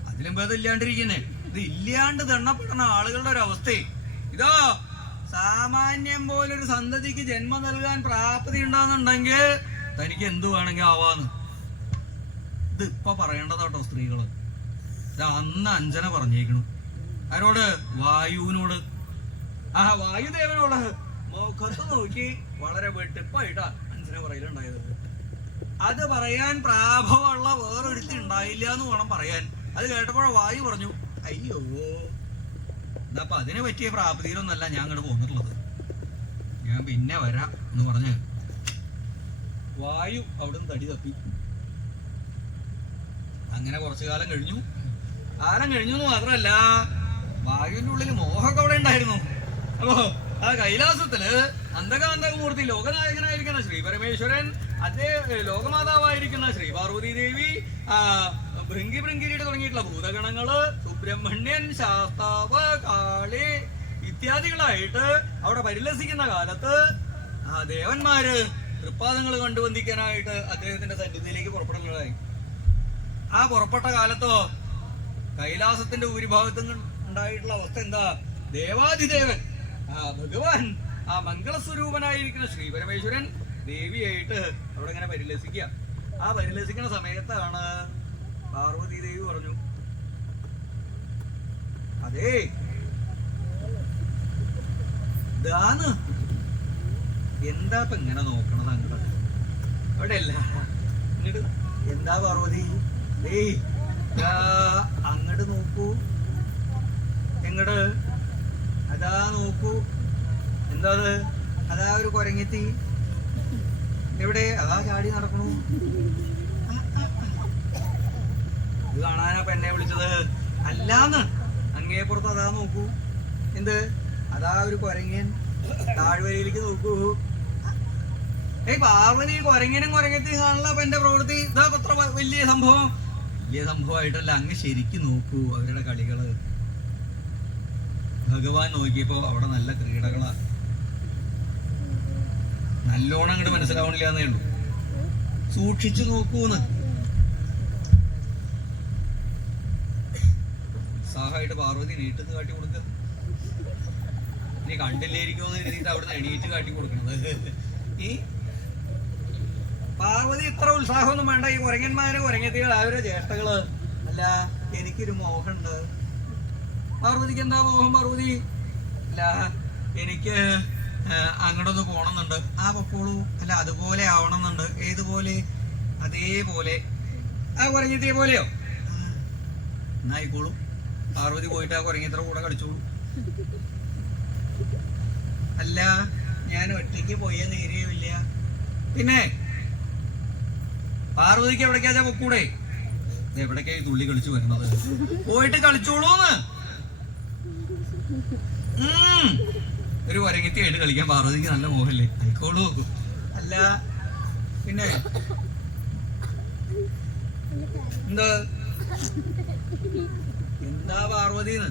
അതിലും ഭേദം ഇല്ലാണ്ടിരിക്കുന്നേ. ഇത് ഇല്ലാണ്ട് ദണ്ണപ്പെടുന്ന ആളുകളുടെ ഒരു അവസ്ഥ ഇതോ. സാമാന്യം പോലൊരു സന്തതിക്ക് ജന്മം നൽകാൻ പ്രാപ്തി ഉണ്ടാകുന്നുണ്ടെങ്കിൽ തനിക്ക് എന്തു വേണമെങ്കിൽ ആവാന്ന്. ഇത് ഇപ്പൊ പറയേണ്ടതാട്ടോ സ്ത്രീകള്. ഇത് അന്ന് അഞ്ജന പറഞ്ഞേക്കണു. ആരോട്? വായുവിനോട്. ആ വായുദേവനോട് മുഖത്ത് നോക്കി വളരെ വെട്ടിപ്പായിട്ടാ അഞ്ജന പറയലുണ്ടായത്. അത് പറയാൻ പ്രാഭവമുള്ള വേറൊരുത്തി ഉണ്ടായില്ല എന്ന് വേണം പറയാൻ. അത് കേട്ടപ്പോഴോ വായു പറഞ്ഞു, അയ്യോ എന്നപ്പ അതിനെ പറ്റിയ പ്രാപ്തിയിലൊന്നല്ല ഞാൻ അങ്ങോട്ട് പോന്നിട്ടുള്ളത്, ഞാൻ പിന്നെ വരാം എന്ന് പറഞ്ഞ് വായു അവിടുന്ന് തടി തപ്പി. അങ്ങനെ കുറച്ചു കാലം കഴിഞ്ഞു എന്ന് മാത്രമല്ല വായുവിന്റെ ഉള്ളിൽ മോഹമൊക്കെ അവിടെ ഉണ്ടായിരുന്നു. അപ്പോ ആ കൈലാസത്തില് അന്ധകാന്തകമൂർത്തി ലോകനായകനായിരിക്കുന്ന ശ്രീ പരമേശ്വരൻ, അതേ ലോകമാതാവായിരിക്കുന്ന ശ്രീ പാർവതി ദേവി, ഭൃങ്കിരീട് തുടങ്ങിയിട്ടുള്ള ഭൂതഗണങ്ങള്, സുബ്രഹ്മണ്യൻ, ശാസ്താവ്, കാളി ഇത്യാദികളായിട്ട് അവിടെ പരിലസിക്കുന്ന കാലത്ത് ആ ദേവന്മാര് തൃപ്പാദങ്ങൾ കണ്ടുവന്ദിക്കാനായിട്ട് അദ്ദേഹത്തിന്റെ സന്നിധിയിലേക്ക് പുറപ്പെടുന്നതായി. ആ പുറപ്പെട്ട കാലത്തോ കൈലാസത്തിന്റെ ഭൂരിഭാഗത്തും ഉണ്ടായിട്ടുള്ള അവസ്ഥ എന്താ? ദേവാധിദേവൻ ഭഗവാൻ ആ മംഗളസ്വരൂപനായിരിക്കുന്ന ശ്രീ പരമേശ്വരൻ ദേവിയായിട്ട് അവിടെ ഇങ്ങനെ പരിലസിക്കുക. ആ പരിലസിക്കുന്ന സമയത്താണ് പാർവതി ദേവി പറഞ്ഞു, അതേ ഇതാന്ന് എന്താ ഇപ്പൊ ഇങ്ങനെ നോക്കണത് അങ്ങോട്ട്? അവിടെ അല്ല ഇങ്ങോട്ട്. എന്താ പാർവതി? ഏയ് അങ്ങോട്ട് നോക്കൂ. എങ്ങട്? അതാ നോക്കൂ. എന്താ അത്? അതാ ഒരു കൊരങ്ങെത്തി. എവിടെ? അതാ ചാടി നടക്കണു. ഇത് കാണാനാ പെണ്ണെ വിളിച്ചത്? അല്ലാന്ന്. അങ്ങേപ്പുറത്ത് അതാ നോക്കൂ. എന്ത്? അതാ ഒരു കൊരങ്ങൻ താഴ്വരയിലേക്ക് നോക്കൂ. ഏയ് പാർവതി, കൊരങ്ങനും കൊരങ്ങെത്തി കാണുള്ള അപ്പൊ എന്റെ പ്രവൃത്തി ഇതാ അത്ര വലിയ സംഭവമായിട്ടല്ല. അങ്ങ് ശരിക്കും നോക്കൂ അവരുടെ കളികള്. ഭഗവാൻ നോക്കിയപ്പോ അവിടെ നല്ല ക്രീഡകളാ. നല്ലോണം അങ്ങോട്ട് മനസ്സിലാവണില്ല എന്നേ ഉള്ളൂ. സൂക്ഷിച്ചു നോക്കൂന്ന്. ഉത്സാഹമായിട്ട് പാർവതി നീട്ടുന്ന് കാട്ടി കൊടുക്കുക. ഇനി കണ്ടില്ലേരിക്കുമെന്ന് എഴുതിയിട്ട് അവിടുന്ന് എണീറ്റ് കാട്ടി കൊടുക്കണത്. ഈ പാർവതി ഇത്ര ഉത്സാഹമൊന്നും വേണ്ട. ഈ കുരങ്ങന്മാര് കുരങ്ങത്തികൾ അവരുടെ ചേഷ്ടകള്. അല്ല, എനിക്കൊരു മോഹമുണ്ട്. പാർവതിക്ക് എന്താ മോഹം പാർവതി? അല്ല, എനിക്ക് അങ്ങോട്ടൊന്ന് പോണമെന്നുണ്ട്. ആ പൊക്കോളൂ. അല്ല, അതുപോലെ ആവണമെന്നുണ്ട്. ഏതുപോലെ? അതേപോലെ ആ കുരങ്ങത്തിയെ പോലെയോ? എന്നായിക്കോളൂ. പാർവതി പോയിട്ട് ആ കുരങ്ങത്ര കൂടെ കളിച്ചോളൂ. അല്ല, ഞാൻ ഒറ്റയ്ക്ക് പോയ നേരെയുമില്ല. പിന്നെ പാർവതിക്ക് എവിടേക്കാ പൊക്കൂടെ? എവിടേക്കാ ഈ തുള്ളി കളിച്ചു വരുന്നത്? പോയിട്ട് കളിച്ചോളൂന്ന്. ഒരു വരങ്ങത്തിയായിട്ട് കളിക്കാൻ പാർവതിക്ക് നല്ല മോഹല്ലേ? ആയിക്കോളൂ. അല്ല പിന്നെ എന്താ പാർവതിന്ന്?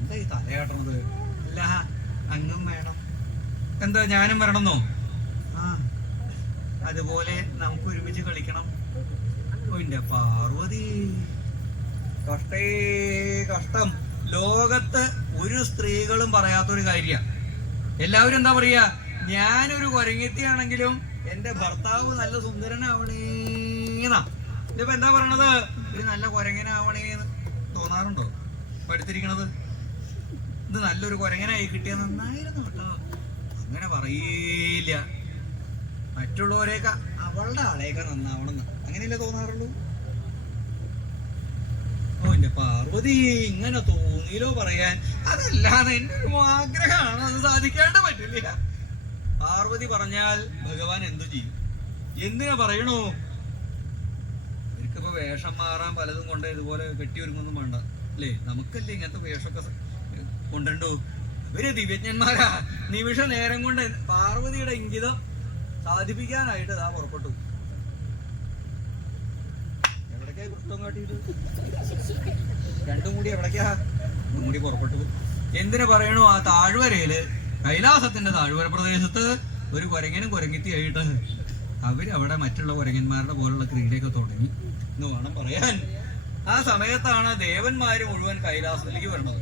എന്താ ഈ തലയാട്ടണത്? അല്ല, അങ്ങും വേണം. എന്താ ഞാനും വരണമെന്നോ? ആ, അതുപോലെ നമുക്ക് ഒരുമിച്ച് കളിക്കണം. ഓന്റെ പാർവതി, കഷ്ടേ കഷ്ടം. ലോകത്ത് ഒരു സ്ത്രീകളും പറയാത്തൊരു കാര്യ. എല്ലാവരും എന്താ പറയാ? ഞാനൊരു കൊരങ്ങെത്തിയാണെങ്കിലും എന്റെ ഭർത്താവ് നല്ല സുന്ദരനാവണേന്നാ. ഇതിപ്പോ എന്താ പറയണത്? ഇത് നല്ല കൊരങ്ങനാവണേന്ന് തോന്നാറുണ്ടോ? പഠിത്തിരിക്കണത് ഇത് നല്ലൊരു കൊരങ്ങനായി കിട്ടിയ നന്നായിരുന്നു കേട്ടോ. അങ്ങനെ പറയില്ല. മറ്റുള്ളവരെയൊക്കെ അവളുടെ ആളെയൊക്കെ നന്നാവണം അങ്ങനെയല്ലേ തോന്നാറുള്ളൂ. ഓ എന്റെ പാർവതി, ഇങ്ങനെ തോന്നിയില്ലോ പറയാൻ. അതല്ലാതെ എന്റെ ഒരു ആഗ്രഹമാണ്, അത് സാധിക്കാണ്ട് പറ്റില്ല. പാർവതി പറഞ്ഞാൽ ഭഗവാൻ എന്തു ചെയ്യും? എന്തിനാ പറയണോ? എനിക്കിപ്പോ വേഷം മാറാൻ പലതും കൊണ്ട് ഇതുപോലെ കെട്ടിയൊരുങ്ങൊന്നും വേണ്ട അല്ലേ? നമുക്കല്ലേ ഇങ്ങനത്തെ വേഷമൊക്കെ കൊണ്ടു. ഇവര് ദിവ്യജ്ഞന്മാരാ. നിമിഷ നേരം കൊണ്ട് പാർവതിയുടെ ഇംഗിതം സാധിപ്പിക്കാനായിട്ട് ഇതാ പുറപ്പെട്ടു. എവിടേക്കാ കൃത്യം കാട്ടിയിട്ട്? രണ്ടും കൂടി എവിടേക്കാ? ഒന്നും കൂടി പുറപ്പെട്ടു. എന്തിനു പറയണു? ആ താഴ്വരയില്, കൈലാസത്തിന്റെ താഴ്വര പ്രദേശത്ത് ഒരു കുരങ്ങനും കുരങ്ങത്തിയായിട്ട് അവരവിടെ മറ്റുള്ള കുരങ്ങന്മാരുടെ പോലുള്ള ക്രീഡയൊക്കെ തുടങ്ങി എന്ന് വേണം പറയാൻ. ആ സമയത്താണ് ദേവന്മാര് മുഴുവൻ കൈലാസത്തിലേക്ക് വരണത്.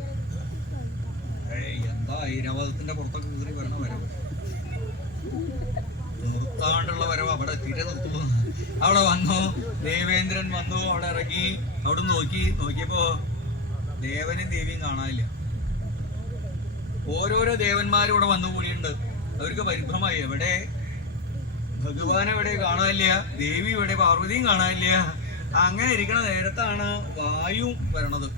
എന്താ ഐരാവതത്തിന്റെ പുറത്തൊക്കെ കയറി വരണ വരവ്, നിർത്താണ്ടുള്ള വരവ്. അവിടെ തിരെ നിർത്തുന്നു. അവിടെ വന്നു, ദേവേന്ദ്രൻ വന്നു, അവിടെ ഇറങ്ങി, അവിടെ നോക്കിയപ്പോ ദേവനും ദേവിയും കാണാനില്ല. ഓരോരോ ദേവന്മാരും ഇവിടെ വന്നു കൂടിയുണ്ട്. അവർക്ക് പരിഭ്രമായി. എവിടെ ഭഗവാൻ? എവിടെ കാണാനില്ല. ദേവി എവിടെ? പാർവതിയും കാണാനില്ല. അങ്ങനെ ഇരിക്കണ നേരത്താണ് വായു വരണത്.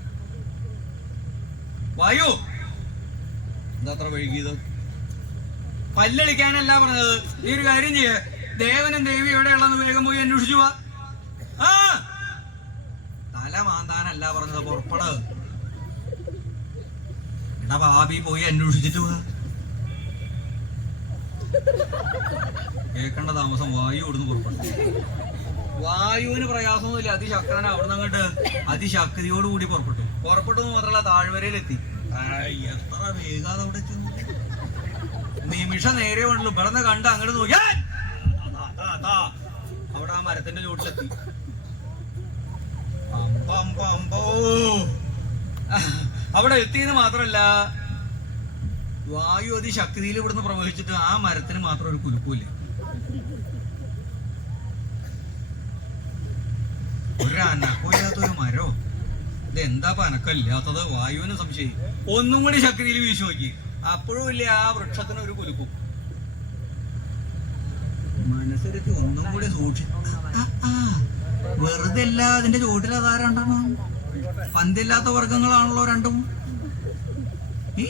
വായു എന്താ അത്ര വൈകിയത്? പല്ലളിക്കാനല്ല പറഞ്ഞത്. നീ ഒരു കാര്യം ചെയ്യേ, ദേവനും ദേവി എവിടെയുള്ളതെന്ന് വേഗം പോയി അന്വേഷിച്ചു പോവാ. തല മാന്താനല്ല പറഞ്ഞത്, പുറപ്പെട്. എടാ ഭാബി പോയി അന്വേഷിച്ചിട്ട് പോവാ. കേൾക്കേണ്ട താമസം വായു ഇവിടുന്ന് പുറപ്പെട്ടു. വായുവിന് പ്രയാസമൊന്നുമില്ല, അതിശക്തന അവിടുന്ന് അങ്ങോട്ട് അതിശക്തിയോടുകൂടി പുറപ്പെട്ടു മാത്രമല്ല താഴ്വരയിലെത്തി. എത്ര വേഗാതെ അവിടെ ചെന്നു. നിമിഷ നേരെ ഉണ്ടല്ലോ. ഇവിടെ കണ്ട് അങ്ങോട്ട് നോക്കിയാൽ അവിടെ ആ മരത്തിന്റെ ചോട്ടിലെത്തി. അവിടെ എത്തിയെന്ന് മാത്രല്ല, വായു അതിശക്തിയിൽ ഇവിടുന്ന് പ്രവഹിച്ചിട്ട് ആ മരത്തിന് മാത്രം ഒരു കുലുക്കൂല്ല. ഒരു അനക്കമില്ലാത്തൊരു മരോ, ഇതെന്താ അനക്കമില്ലാത്തത്? വായുവിന് സംശയം. ഒന്നും കൂടി ശക്തിയിൽ വീശി നോക്കി, അപ്പോഴും ഇല്ല ആ വൃക്ഷത്തിന് ഒരു കുലുക്കും. മനസ്സിരുത്തി ഒന്നും കൂടി സൂക്ഷിച്ചു. വെറുതെ അല്ല, അതിന്റെ ചോട്ടിൽ അതാ രണ്ടെണ്ണം. പന്തില്ലാത്ത വർഗങ്ങളാണല്ലോ രണ്ടും. ഈ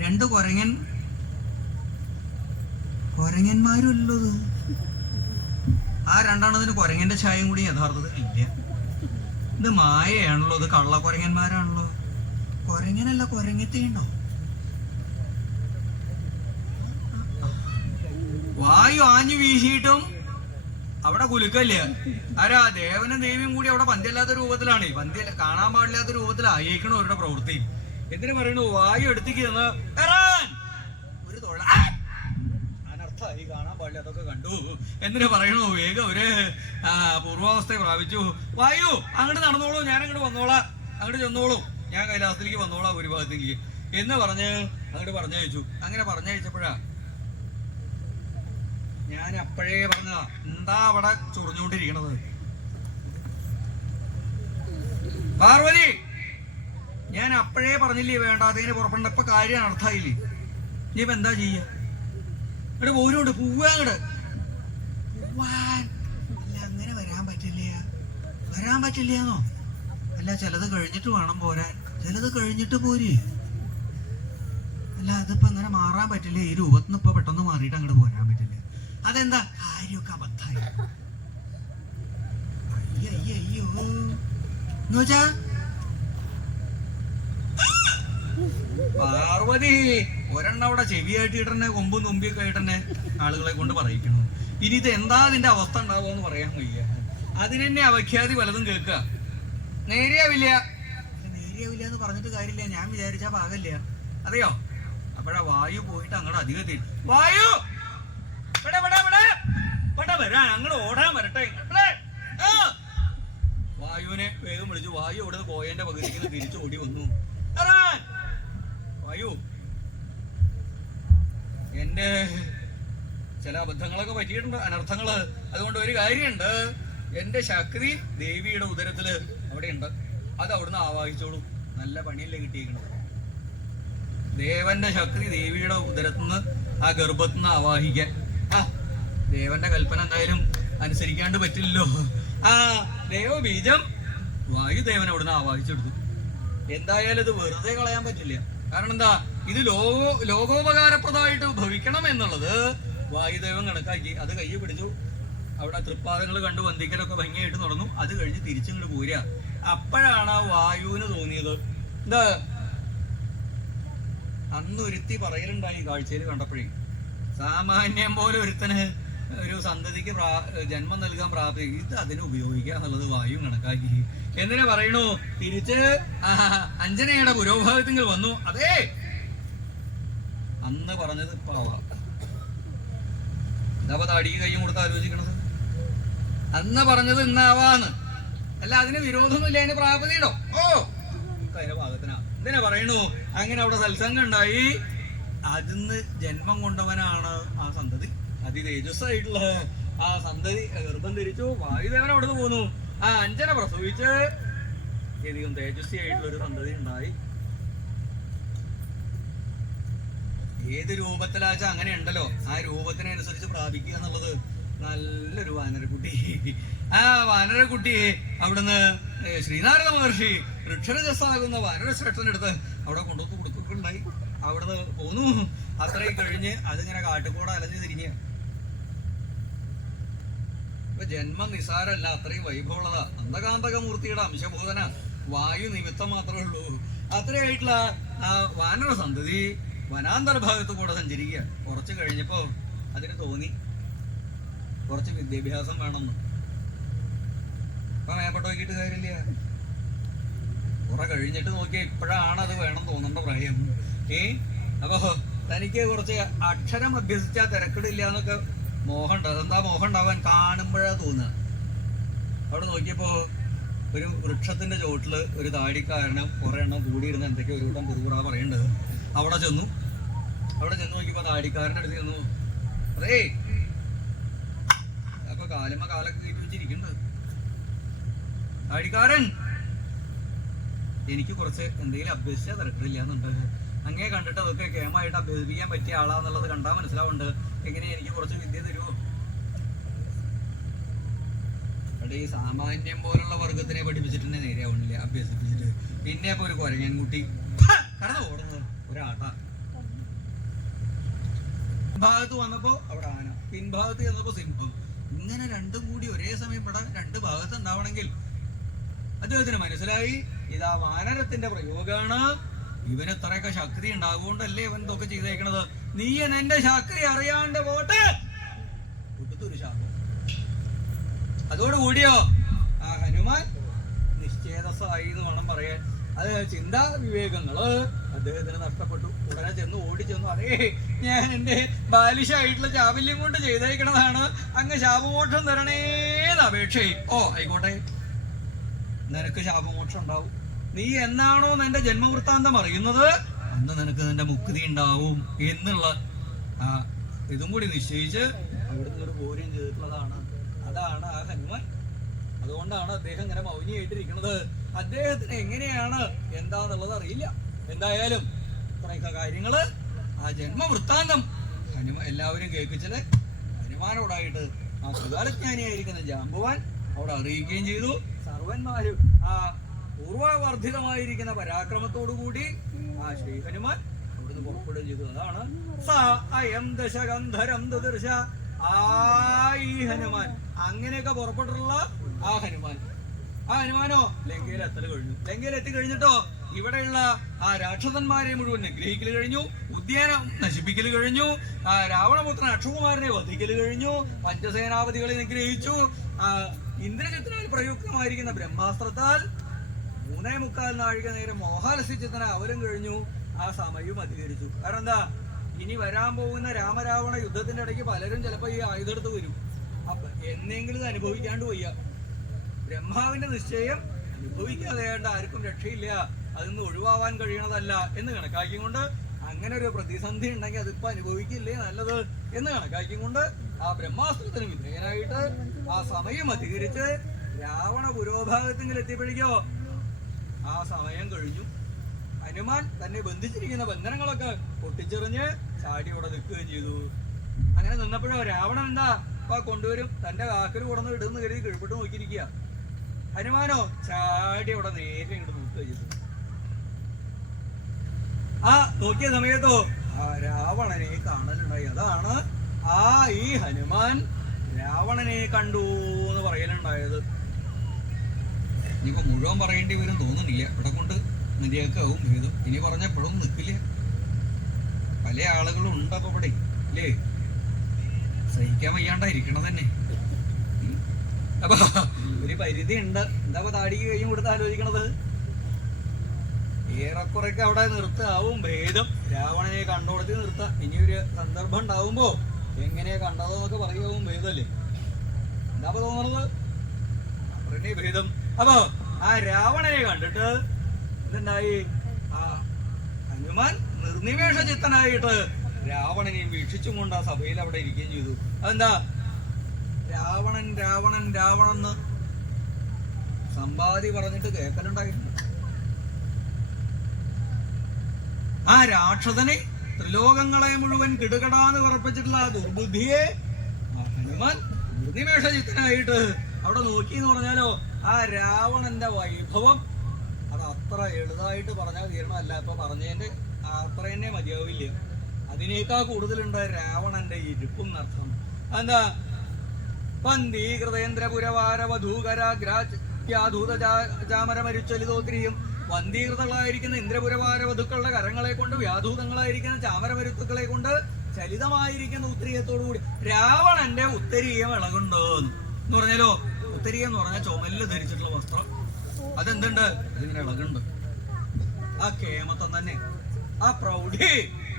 രണ്ട് കൊരങ്ങന്മാരും അല്ലത്. ആ രണ്ടെണ്ണത്തിന് കൊരങ്ങന്റെ ഛായം കൂടി യഥാർത്ഥത്തിൽ ഇല്ല. ഇത് മായയാണല്ലോ, ഇത് കള്ള കൊരങ്ങന്മാരാണല്ലോ. കൊരങ്ങനല്ല, കൊരങ്ങത്തിയുണ്ടോ? വായു ആഞ്ഞു വീശിയിട്ടും അവിടെ കുലുക്കല്ല. ആരാ? ദേവനും ദേവിയും കൂടി അവിടെ പന്തിയല്ലാത്ത രൂപത്തിലാണ്, പന്തി കാണാൻ പാടില്ലാത്ത രൂപത്തിലായിരിക്കണം അവരുടെ പ്രവൃത്തി. എന്തിനു പറയണു? വായു എടുത്തേക്ക് നിന്ന് ഒരു തൊഴ അനർത്ഥായി, കാണാൻ പാടില്ലാത്തൊക്കെ കണ്ടു. എന്തിനു പറയണു? വേഗം ഒരു പൂർവാവസ്ഥയെ പ്രാപിച്ചു. വായു അങ്ങോട്ട് നടന്നോളൂ, ഞാൻ അങ്ങോട്ട് വന്നോളാം, അങ്ങോട്ട് ചെന്നോളൂ, ഞാൻ കൈലാസത്തിലേക്ക് വന്നോളാം ഒരു ഭാഗത്തേക്ക് എന്ന് പറഞ്ഞ് അങ്ങോട്ട് പറഞ്ഞയച്ചു. അങ്ങനെ പറഞ്ഞയച്ചപ്പോഴാ ഞാൻ അപ്പോഴേ പറഞ്ഞതാ, എന്താ അവിടെ ചൊറിഞ്ഞുകൊണ്ടിരിക്കണത്? പാർവതി, ഞാൻ അപ്പോഴേ പറഞ്ഞില്ലേ വേണ്ടാത്തതിന് പുറപ്പെടേണ്ട. ഇപ്പൊ കാര്യം അർത്ഥമായില്ലേ? നീ ഇപ്പൊ എന്താ ചെയ്യ? ഇവിടെ പോരുണ്ട്, പോവാങ്ങട്. അല്ല, അങ്ങനെ വരാൻ പറ്റില്ലന്നോ? അല്ല, ചിലത് കഴിഞ്ഞിട്ട് വേണം പോരാൻ, ചിലത് കഴിഞ്ഞിട്ട് പോര്. അല്ല, അതിപ്പോ അങ്ങനെ മാറാൻ പറ്റില്ല, ഈ രൂപത്തിന് ഇപ്പൊ പെട്ടെന്ന് മാറിയിട്ട് അങ്ങോട്ട് പോരാൻ പറ്റില്ല. അതെന്താ? കാര്യമൊക്കെ അബദ്ധായി. അയ്യോ എന്നുവെച്ചാ പാർവതി ഒരെണ്ണ അവിടെ ചെവിയായിട്ട് ഇടന്നെ, കൊമ്പും തുമ്പിയൊക്കെ ആയിട്ടെന്നെ ആളുകളെ കൊണ്ട് പറയിക്കുന്നു. ഇനി ഇത് എന്താ അതിന്റെ അവസ്ഥ ഉണ്ടാവുക പറയാൻ വയ്യ. അതിനെന്നെ അപഖ്യാതി പലതും കേൾക്കുക. നേരെയാവില്ല എന്ന് പറഞ്ഞിട്ട് കാര്യമില്ല. ഞാൻ വിചാരിച്ചാ പാകല്ല, അറിയോ? അപ്പോഴാ വായു പോയിട്ട് അങ്ങോട്ട് അധികം വായു വരാൻ അങ്ങോട്ട് ഓടാൻ വരട്ടെ. വായുവിനെ വേഗം വിളിച്ചു. വായു ഇവിടെ നിന്ന് പോയതിന്റെ പകുതിക്ക് തിരിച്ചു ഓടി വന്നു. വായു, എന്റെ ചില അബദ്ധങ്ങളൊക്കെ പറ്റിയിട്ടുണ്ട്, അനർത്ഥങ്ങള്. അതുകൊണ്ട് ഒരു കാര്യമുണ്ട്, എന്റെ ശക്തി ദേവിയുടെ ഉദരത്തില് അവിടെ ഉണ്ട്, അത് അവിടുന്ന് ആവാഹിച്ചോളൂ. നല്ല പണിയല്ലേ കിട്ടിയിരിക്കണത്. ദേവന്റെ ശക്തി ദേവിയുടെ ഉദരത്തുനിന്ന് ആ ഗർഭത്തുനിന്ന് ആവാഹിക്കാൻ. ദേവന്റെ കൽപ്പന എന്തായാലും അനുസരിക്കാണ്ട് പറ്റില്ലല്ലോ. ആ ദേവബീജം വായുദേവൻ അവിടുന്ന് ആവാഹിച്ചെടുത്തു. എന്തായാലും ഇത് വെറുതെ കളയാൻ പറ്റില്ല. കാരണം എന്താ? ഇത് ലോകോപകാരപ്രദമായിട്ട് ഭവിക്കണം എന്നുള്ളത് വായുദേവൻ കണക്കാക്കി. അത് കയ്യിൽ പിടിച്ചു. അവിടെ തൃപ്പാദങ്ങൾ കണ്ടു വന്ദിക്കലൊക്കെ ഭംഗിയായിട്ട് നടന്നു. അത് കഴിഞ്ഞ് തിരിച്ചിങ്ങോട്ട് പോരുക. അപ്പോഴാണ് വായുവിന് തോന്നിയത്, എന്താ അന്ന് ഒരുത്തി പറയലുണ്ടായി കാഴ്ചയിൽ കണ്ടപ്പോഴേ, സാമാന്യം പോലെ ഒരുത്തന് ഒരു സന്തതിക്ക് ജന്മം നൽകാൻ പ്രാപ്തി, ഇത് അതിനെ ഉപയോഗിക്കുക എന്നുള്ളത് വായു കണക്കാക്കി. എന്തിനാ പറയണു? തിരിച്ച് അഞ്ജനയുടെ പുരോഭാഗത്തിൽ വന്നു. അതേ അന്ന് പറഞ്ഞത് ഇപ്പൊ ആവാ. ഇതാ താടിക്ക് കയ്യും കൊടുത്ത് ആലോചിക്കണത്. അന്ന് പറഞ്ഞത് ഇന്നാവാന്ന്. അല്ല, അതിന് വിരോധമൊന്നുമില്ല, അതിന് പ്രാപ്തിയിടോ. അതിന്റെ ഭാഗത്തിനാ. എന്തിനാ പറയണു? അങ്ങനെ അവിടെ സത്സംഗം ഉണ്ടായി. അതിന്ന് ജന്മം കൊണ്ടവനാണ് ആ സന്തതി. അതിതേജസ്സായിട്ടുള്ള ആ സന്തതി ഗർഭം ധരിച്ചു. വായുദേവൻ അവിടെ നിന്ന് പോന്നു. ആ അഞ്ജന പ്രസവിച്ച് അധികം തേജസ്വിയായിട്ടുള്ള ഒരു സന്തതി ഉണ്ടായി. ഏത് രൂപത്തിലാച്ചാ അങ്ങനെ ഉണ്ടല്ലോ, ആ രൂപത്തിനനുസരിച്ച് പ്രാപിക്കുക എന്നുള്ളത്. നല്ലൊരു വാനരക്കുട്ടി. ആ വാനരക്കുട്ടിയെ അവിടുന്ന് ശ്രീനാരദ മഹർഷി വൃക്ഷരജസ്സാകുന്ന വാനരശ്രേഷ്ഠനെടുത്ത് അവിടെ കൊണ്ടുവന്ന് കൊടുക്കുകയുണ്ടായി. അവിടുന്ന് പോന്നു. അത്രയും കഴിഞ്ഞ് അതിങ്ങനെ കാട്ടുകൂടെ അലഞ്ഞു തിരിഞ്ഞ് ഇപ്പൊ ജന്മം നിസാരല്ല, അത്രയും വൈഭവമുള്ളതാ. അന്ധകാന്തകമൂർത്തിയുടെ അംശബോധന വായു നിമിത്തം മാത്രമേ ഉള്ളൂ. അത്രയായിട്ടുള്ള ആ വാനര സന്തതി വനാന്തര ഭാഗത്ത് കൂടെ സഞ്ചരിക്കുക. കുറച്ച് കഴിഞ്ഞപ്പോ അതിന് തോന്നി കുറച്ച് വിദ്യാഭ്യാസം വേണമെന്ന്. അപ്പൊ മേപ്പോട്ട് നോക്കിയിട്ട് കാര്യമില്ല, കുറെ കഴിഞ്ഞിട്ട് നോക്കിയാൽ ഇപ്പോഴാണ് അത് വേണം തോന്നേണ്ട പ്രായം. അപ്പൊ തനിക്ക് കുറച്ച് അക്ഷരം അഭ്യസിച്ചാൽ തിരക്കിടില്ല എന്നൊക്കെ മോഹമുണ്ട്. അതെന്താ മോഹം ഉണ്ടാവാൻ? കാണുമ്പോഴാ തോന്നുക. അവിടെ നോക്കിയപ്പോ ഒരു വൃക്ഷത്തിന്റെ ചോട്ടില് ഒരു താടിക്കാരന് കുറെ എണ്ണം കൂടിയിരുന്ന് എന്തൊക്കെ ഒരു കൂട്ടം പുറകുറാ പറയുന്നുണ്ട്. അവിടെ ചെന്നു നോക്കിയപ്പോ താടിക്കാരൻ്റെ അടുത്ത് ചെന്നു. അതേ അപ്പൊ കാലുമ്മ കാലൊക്കെ കയറ്റി വെച്ചിരിക്കുന്നുണ്ട്. താടിക്കാരൻ, എനിക്ക് കുറച്ച് എന്തെങ്കിലും അഭ്യസിച്ചാൽ തിരക്കിടില്ല എന്നുണ്ട്. അങ്ങേ കണ്ടിട്ട് അതൊക്കെ കേമായിട്ട് അഭ്യസിപ്പിക്കാൻ പറ്റിയ ആളാന്നുള്ളത് കണ്ടാൽ മനസ്സിലാവുന്നുണ്ട്. എങ്ങനെ എനിക്ക് കുറച്ച് വിദ്യ തരുമോ? അവിടെ ഈ സാമാന്യം പോലുള്ള വർഗത്തിനെ പഠിപ്പിച്ചിട്ടുണ്ടെ നേരെയാവണില്ല, അഭ്യസിപ്പിച്ചിട്ട്. പിന്നെ ഇപ്പൊ ഒരു കുരങ്ങൻ കുട്ടി കടന്നു ഓടുന്നത് ഒരാട്ട. ഭാഗത്ത് വന്നപ്പോ അവിടെ ആന, പിൻഭാഗത്ത് ചെന്നപ്പോ സിംഹം. ഇങ്ങനെ രണ്ടും കൂടി ഒരേ സമയം ഇവിടെ രണ്ട് ഭാഗത്ത് ഉണ്ടാവണമെങ്കിൽ അദ്ദേഹത്തിന് മനസ്സിലായി ഇതാ വാനരത്തിന്റെ പ്രയോഗമാണ്. ഇവന് ഇത്രയൊക്കെ ശക്തി ഉണ്ടാകുകൊണ്ടല്ലേ ഇവൻ ഇതൊക്കെ ചെയ്തേക്കണത്. നീ എന്റെ ശക്തി അറിയാണ്ട് പോട്ടെ. കൊടുത്തൊരു ശാപം. അതോടുകൂടിയോ ആ ഹനുമാൻ നിശ്ചേതസായി എന്ന് വേണം പറയാൻ. അത് ചിന്താ വിവേകങ്ങള് അദ്ദേഹത്തിന് നഷ്ടപ്പെട്ടു. ഉടനെ ചെന്ന് ഓടിച്ചെന്നു, അതേ ഞാൻ എന്റെ ബാലിശായിട്ടുള്ള ചാബല്യം കൊണ്ട് ചെയ്തേക്കണതാണ്, അങ്ങ് ശാപമോക്ഷം തരണേന്ന് അപേക്ഷ. ഓ ആയിക്കോട്ടെ, നിനക്ക് ശാപമോക്ഷം ഉണ്ടാവും. നീ എന്നാണോ നിന്റെ ജന്മവൃത്താന്തം അറിയുന്നത് അന്ന് നിനക്ക് നിന്റെ മുക്തി ഉണ്ടാവും എന്നുള്ള ആ ഇതും കൂടി നിശ്ചയിച്ച് അവിടുന്ന് ഒരു ബോധ്യം ചെയ്തിട്ടുള്ളതാണ്. അതാണ് ആ ഹനുമാൻ. അതുകൊണ്ടാണ് അദ്ദേഹം ഇങ്ങനെ മൗനിയായിട്ടിരിക്കുന്നത്. അദ്ദേഹത്തിന് എങ്ങനെയാണ് എന്താന്നുള്ളത് അറിയില്ല. എന്തായാലും ഇത്രയൊക്കെ കാര്യങ്ങള് ആ ജന്മവൃത്താന്തം എല്ലാവരും കേൾപ്പിച്ചത് ഹനുമാനോടായിട്ട് ആ സുകാലജ്ഞാനിയായിരിക്കുന്ന ജാമ്പുവാൻ അവിടെ അറിയിക്കുകയും ചെയ്തു. സർവന്മാരും ആ പൂർവവർദ്ധിതമായിരിക്കുന്ന പരാക്രമത്തോടുകൂടി ആ ശ്രീ ഹനുമാൻ അവിടുന്ന് പുറപ്പെടുകയും ചെയ്തു. അതാണ് ദശഗന്ധരം ഈ ഹനുമാൻ. അങ്ങനെയൊക്കെ പുറപ്പെട്ടിട്ടുള്ള ആ ഹനുമാൻ. ആ ഹനുമാനോ ലങ്കയിൽ എത്തല് കഴിഞ്ഞു. ലങ്കയിൽ എത്തിക്കഴിഞ്ഞിട്ടോ ഇവിടെയുള്ള ആ രാക്ഷസന്മാരെ മുഴുവൻ നിഗ്രഹിക്കൽ കഴിഞ്ഞു, ഉദ്യാനം നശിപ്പിക്കൽ കഴിഞ്ഞു, ആ രാവണപുത്രൻ അക്ഷകുമാരനെ വധിക്കൽ കഴിഞ്ഞു, പഞ്ചസേനാപതികളെ നിഗ്രഹിച്ചു. ഇന്ദ്രജിത്തിനാൽ പ്രയുക്തമായിരിക്കുന്ന ബ്രഹ്മാസ്ത്രത്താൽ 3.25 നാഴിക നേരം മോഹാലസ്യത്തിന് അവരും കഴിഞ്ഞു. ആ സമയവും അധികരിച്ചു. കാരണം എന്താ, ഇനി വരാൻ പോകുന്ന രാമരാവണ യുദ്ധത്തിന്റെ ഇടയ്ക്ക് പലരും ചിലപ്പോ ഈ ആയുധെടുത്ത് വരും. അപ്പൊ എന്നെങ്കിലും ഇത് അനുഭവിക്കാണ്ട് വയ്യ. ബ്രഹ്മാവിന്റെ നിശ്ചയം അനുഭവിക്കാതെ ആർക്കും രക്ഷയില്ല, അതിന്ന് ഒഴിവാവാൻ കഴിയണതല്ല എന്ന് കണക്കാക്കിക്കൊണ്ട് അങ്ങനെ ഒരു പ്രതിസന്ധി ഉണ്ടെങ്കിൽ അതിപ്പോ അനുഭവിക്കില്ലേ നല്ലത് എന്ന് കണക്കാക്കിക്കൊണ്ട് ആ ബ്രഹ്മാസ്ത്രത്തിന് വിധേയനായിട്ട് ആ സമയം അധികരിച്ച് രാവണ പുരോഭാഗത്തെങ്കിലും എത്തിയപ്പോഴേക്കോ ആ സമയം കഴിഞ്ഞു. ഹനുമാൻ തന്നെ ബന്ധിച്ചിരിക്കുന്ന ബന്ധനങ്ങളൊക്കെ പൊട്ടിച്ചെറിഞ്ഞ് ചാടി അവിടെ നിൽക്കുകയും ചെയ്തു. അങ്ങനെ നിന്നപ്പോഴോ രാവണൻ എന്താ അപ്പൊ കൊണ്ടുവരും തന്റെ കാക്കൽ കൊടന്ന് ഇടുന്ന് കരുതി കിഴപ്പിട്ട് നോക്കിയിരിക്കുക. ഹനുമാനോ ചാടി അവിടെ നേരെ ഇങ്ങോട്ട് നോക്കുക ചെയ്തു. ആ നോക്കിയ സമയത്തോ ആ രാവണനെ കാണലുണ്ടായി. അതാണ് ആ ഈ ഹനുമാൻ രാവണനെ കണ്ടു എന്ന് പറയലുണ്ടായത്. ഇനിയിപ്പോ മുഴുവൻ പറയേണ്ടി വരും തോന്നുന്നില്ല, ഇവിടെ കൊണ്ട് മതിയാക്കാവും ഭേദം. ഇനി പറഞ്ഞപ്പോഴും നിൽക്കില്ല. പല ആളുകളും ഉണ്ടപ്പോ ഇവിടെ അല്ലേ, സഹിക്കാൻ വയ്യാണ്ടായിരിക്കണം തന്നെ. അപ്പൊ ഒരു പരിധി ഉണ്ട്. എന്താ താടിക്ക് കഴിഞ്ഞും കൊടുത്ത് ആലോചിക്കണത്? ഏറെക്കുറൊക്കെ അവിടെ നിർത്താവും ഭേദം. രാവണനെ കണ്ടോടത്തി നിർത്താം. ഇനിയൊരു സന്ദർഭം ഉണ്ടാവുമ്പോ എങ്ങനെയാ കണ്ടതെന്നൊക്കെ പറയാവും ഭേദമല്ലേ. എന്താ തോന്നുന്നത്? അപ്പറന്നെ ഭേദം. അപ്പൊ ആ രാവണനെ കണ്ടിട്ട് എന്തുണ്ടായി? ആ ഹനുമാൻ നിർനിമേഷ ചിത്തനായിട്ട് രാവണനെയും വീക്ഷിച്ചും കൊണ്ട് ആ സഭയിൽ അവിടെ ഇരിക്കുകയും ചെയ്തു. അതെന്താ? രാവണൻ രാവണൻ രാവണെന്ന് സമ്പാദി പറഞ്ഞിട്ട് കേൾക്കലുണ്ടായിട്ടുണ്ട്. ആ രാക്ഷസനെ ത്രിലോകങ്ങളെ മുഴുവൻ കിടുകടാന്ന് ഉറപ്പിച്ചിട്ടുള്ള ആ ദുർബുദ്ധിയെ ആ ഹനുമാൻ നിർനിമേഷ ചിത്തനായിട്ട് അവിടെ നോക്കി എന്ന് പറഞ്ഞാലോ ആ രാവണന്റെ വൈഭവം അത് അത്ര എളുതായിട്ട് പറഞ്ഞാൽ തീരണമല്ല. ഇപ്പൊ പറഞ്ഞതിന്റെ അത്ര തന്നെ മതിയാവില്ല, അതിനേക്കാൾ കൂടുതലുണ്ട് രാവണന്റെ ഇരിപ്പും എന്നർത്ഥം. എന്താ വന്ദീകൃതേന്ദ്രപുരവാരവധൂകരാഗ്രാചാമരമരിച്ചലിതോത്രിയും വന്ദീകൃതങ്ങളായിരിക്കുന്ന ഇന്ദ്രപുരവാര വധുക്കളുടെ കരങ്ങളെ കൊണ്ട് വ്യാധൂതങ്ങളായിരിക്കുന്ന ചാമരമരുത്തുക്കളെ കൊണ്ട് ചലിതമായിരിക്കുന്ന ഉത്തരീയത്തോടുകൂടി രാവണന്റെ ഉത്തരീയം ഇളകുണ്ട് എന്ന് പറഞ്ഞാലോ. ഉത്തരീയം എന്ന് പറഞ്ഞാൽ ചുമലില് ധരിച്ചിട്ടുള്ള വസ്ത്രം. അതെന്തുണ്ട്? അതിങ്ങനെ ഇളകുണ്ട്. ആ കേമത്തം തന്നെ, ആ പ്രൗഢി,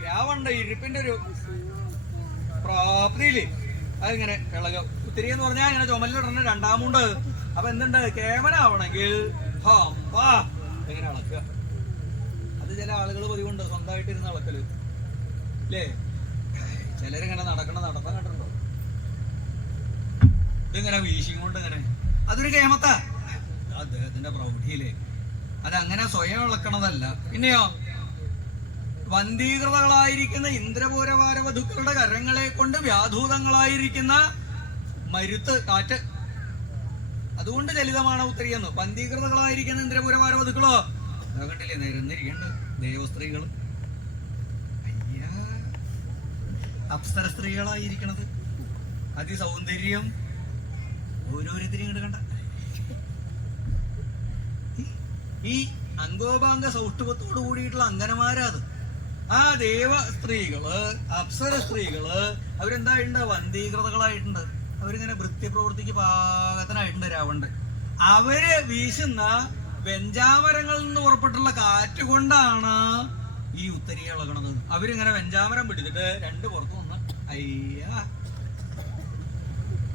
രാവണന്റെ ഇരിപ്പിന്റെ ഒരു പ്രാപ്തിയില് അതിങ്ങനെ ഇളകും. ഉത്തരീയം എന്ന് പറഞ്ഞാൽ ഇങ്ങനെ ചുമലിലിടണ രണ്ടാമുണ്ട്. അപ്പൊ എന്തുണ്ട്? കേമനാവണമെങ്കിൽ ഇങ്ങനെ ഇളക്കുക. അത് ചില ആളുകൾ പതിവുണ്ട് സ്വന്തമായിട്ടിരുന്ന് ഇളക്കല് അല്ലേ. ചിലരിങ്ങനെ നടത്തം കണ്ടിട്ടുണ്ടോ? ഇതിങ്ങനെ വീശിയും കൊണ്ട് ഇങ്ങനെ, അതൊരു കേമത്താ. അദ്ദേഹത്തിന്റെ പ്രൗഢിയില് അതങ്ങനെ സ്വയം ഇളക്കണതല്ല. പിന്നെയോ വന്ധീകൃതകളായിരിക്കുന്ന ഇന്ദ്രപൂരവാര വധുക്കളുടെ കരങ്ങളെ കൊണ്ട് വ്യാധൂതങ്ങളായിരിക്കുന്ന മരുത്ത്, കാറ്റ്, അതുകൊണ്ട് ചലിതമാണ് ഉത്തരീയെന്ന്. വന്ധീകൃതകളായിരിക്കുന്ന ഇന്ദ്രപൂരവാര വധുക്കളോ കണ്ടില്ലേ നിരന്നിരിക്കണ്ട് ദേവസ്ത്രീകൾ, അപ്സര സ്ത്രീകളായിരിക്കണത്. അതിസൗന്ദര്യം ഓരോരുത്തരും ഇങ്ങോട്ട് കണ്ട ഈ അംഗോപാംഗ സൗഷ്ഠവത്തോട് കൂടിയിട്ടുള്ള അങ്കനമാരാത്. ആ ദേവ സ്ത്രീകള്, അപ്സര സ്ത്രീകള് അവരെന്തായിട്ടുണ്ട്? വന്ധീകൃതകളായിട്ടുണ്ട്. അവരിങ്ങനെ വൃത്യപ്രവൃത്തിക്ക് പാകത്തിനായിട്ടുണ്ട് രാവണന്റെ. അവര് വീശുന്ന വെഞ്ചാമരങ്ങളിൽ നിന്ന് പുറപ്പെട്ടുള്ള കാറ്റ് കൊണ്ടാണ് ഈ ഉത്തരീയ ഇളകണത്. അവരിങ്ങനെ വെഞ്ചാമരം പിടിച്ചിട്ട് രണ്ട് പുറത്തു വന്ന്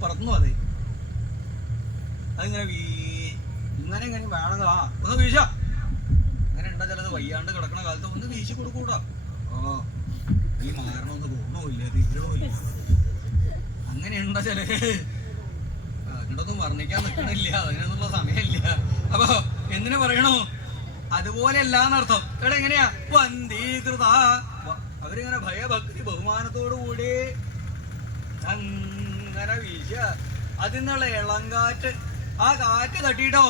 പുറത്തുനിന്ന് അതെ അതിങ്ങനെ ഇങ്ങനെ വേണതാ ഒന്ന് വീശ. അങ്ങനെ ഉണ്ടാ ചിലത് വയ്യാണ്ട് കിടക്കണ കാലത്ത് ഒന്ന് വീശി കൊടുക്കൂടാ. ഈ മാരണമൊന്നും ഗുണവുമില്ല, തീരവുമില്ല. അങ്ങനെയുണ്ട ചിലര്. അതിനൊന്നും വർണ്ണിക്കാൻ നിൽക്കണില്ല, അതിനൊന്നുള്ള സമയമില്ല. അപ്പൊ എന്തിനു പറയണു? അതുപോലെ അല്ലാന്നർത്ഥം. ഇവിടെ എങ്ങനെയാ? വന്ധീകൃത. അവരിങ്ങനെ ഭയഭക്തി ബഹുമാനത്തോടു കൂടി അങ്ങനെ വീശ. അതിന്നുള്ള ഇളങ്കാറ്റ്, ആ കാറ്റ് തട്ടിയിട്ടോ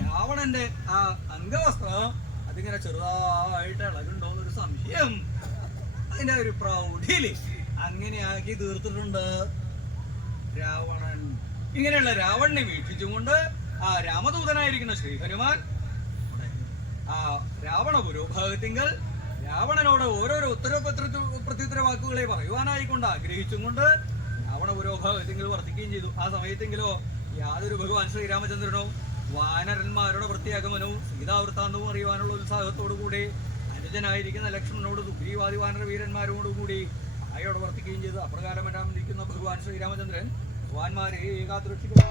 രാവണന്റെ ആ അംഗവസ്ത്രം അതിങ്ങനെ ചെറുതായിട്ട് ഇളകുണ്ടോന്നൊരു സംശയം. അതിന്റെ ഒരു പ്രൗഢിയില് അങ്ങനെയാക്കി തീർത്തിട്ടുണ്ട് രാവണൻ. ഇങ്ങനെയുള്ള രാവണനെ വീക്ഷിച്ചുകൊണ്ട് ആ രാമദൂതനായിരിക്കുന്ന ശ്രീഹനുമാൻ ആ രാവണ പുരോഭാഗത്തിങ്കൽ രാവണനോട് ഓരോരോ പ്രത്യുത്തര വാക്കുകളെ പറയുവാനായിക്കൊണ്ട് ആഗ്രഹിച്ചും കൊണ്ട് രാവണ പുരോഭാഗത്തിങ്കൽ വർദ്ധിക്കുകയും ചെയ്തു. ആ സമയത്തെങ്കിലോ യാതൊരു ഭഗവാൻ ശ്രീരാമചന്ദ്രനോ വാനരന്മാരുടെ പ്രത്യേകമനവും സീതാവൃത്താന്തവും അറിയുവാനുള്ള ഉത്സാഹത്തോടു കൂടി അനുജനായിരിക്കുന്ന ലക്ഷ്മണനോട് സുഗ്രീവാദി വാനര വീരന്മാരോടുകൂടി ആയോടെ വർദ്ധിക്കുകയും ചെയ്തു. അപ്രകാരം വരാൻ ഇരിക്കുന്ന ഭഗവാൻ ശ്രീരാമചന്ദ്രൻ ഭഗവാന്മാരെ കാത്തുരക്ഷിക്കുന്നു.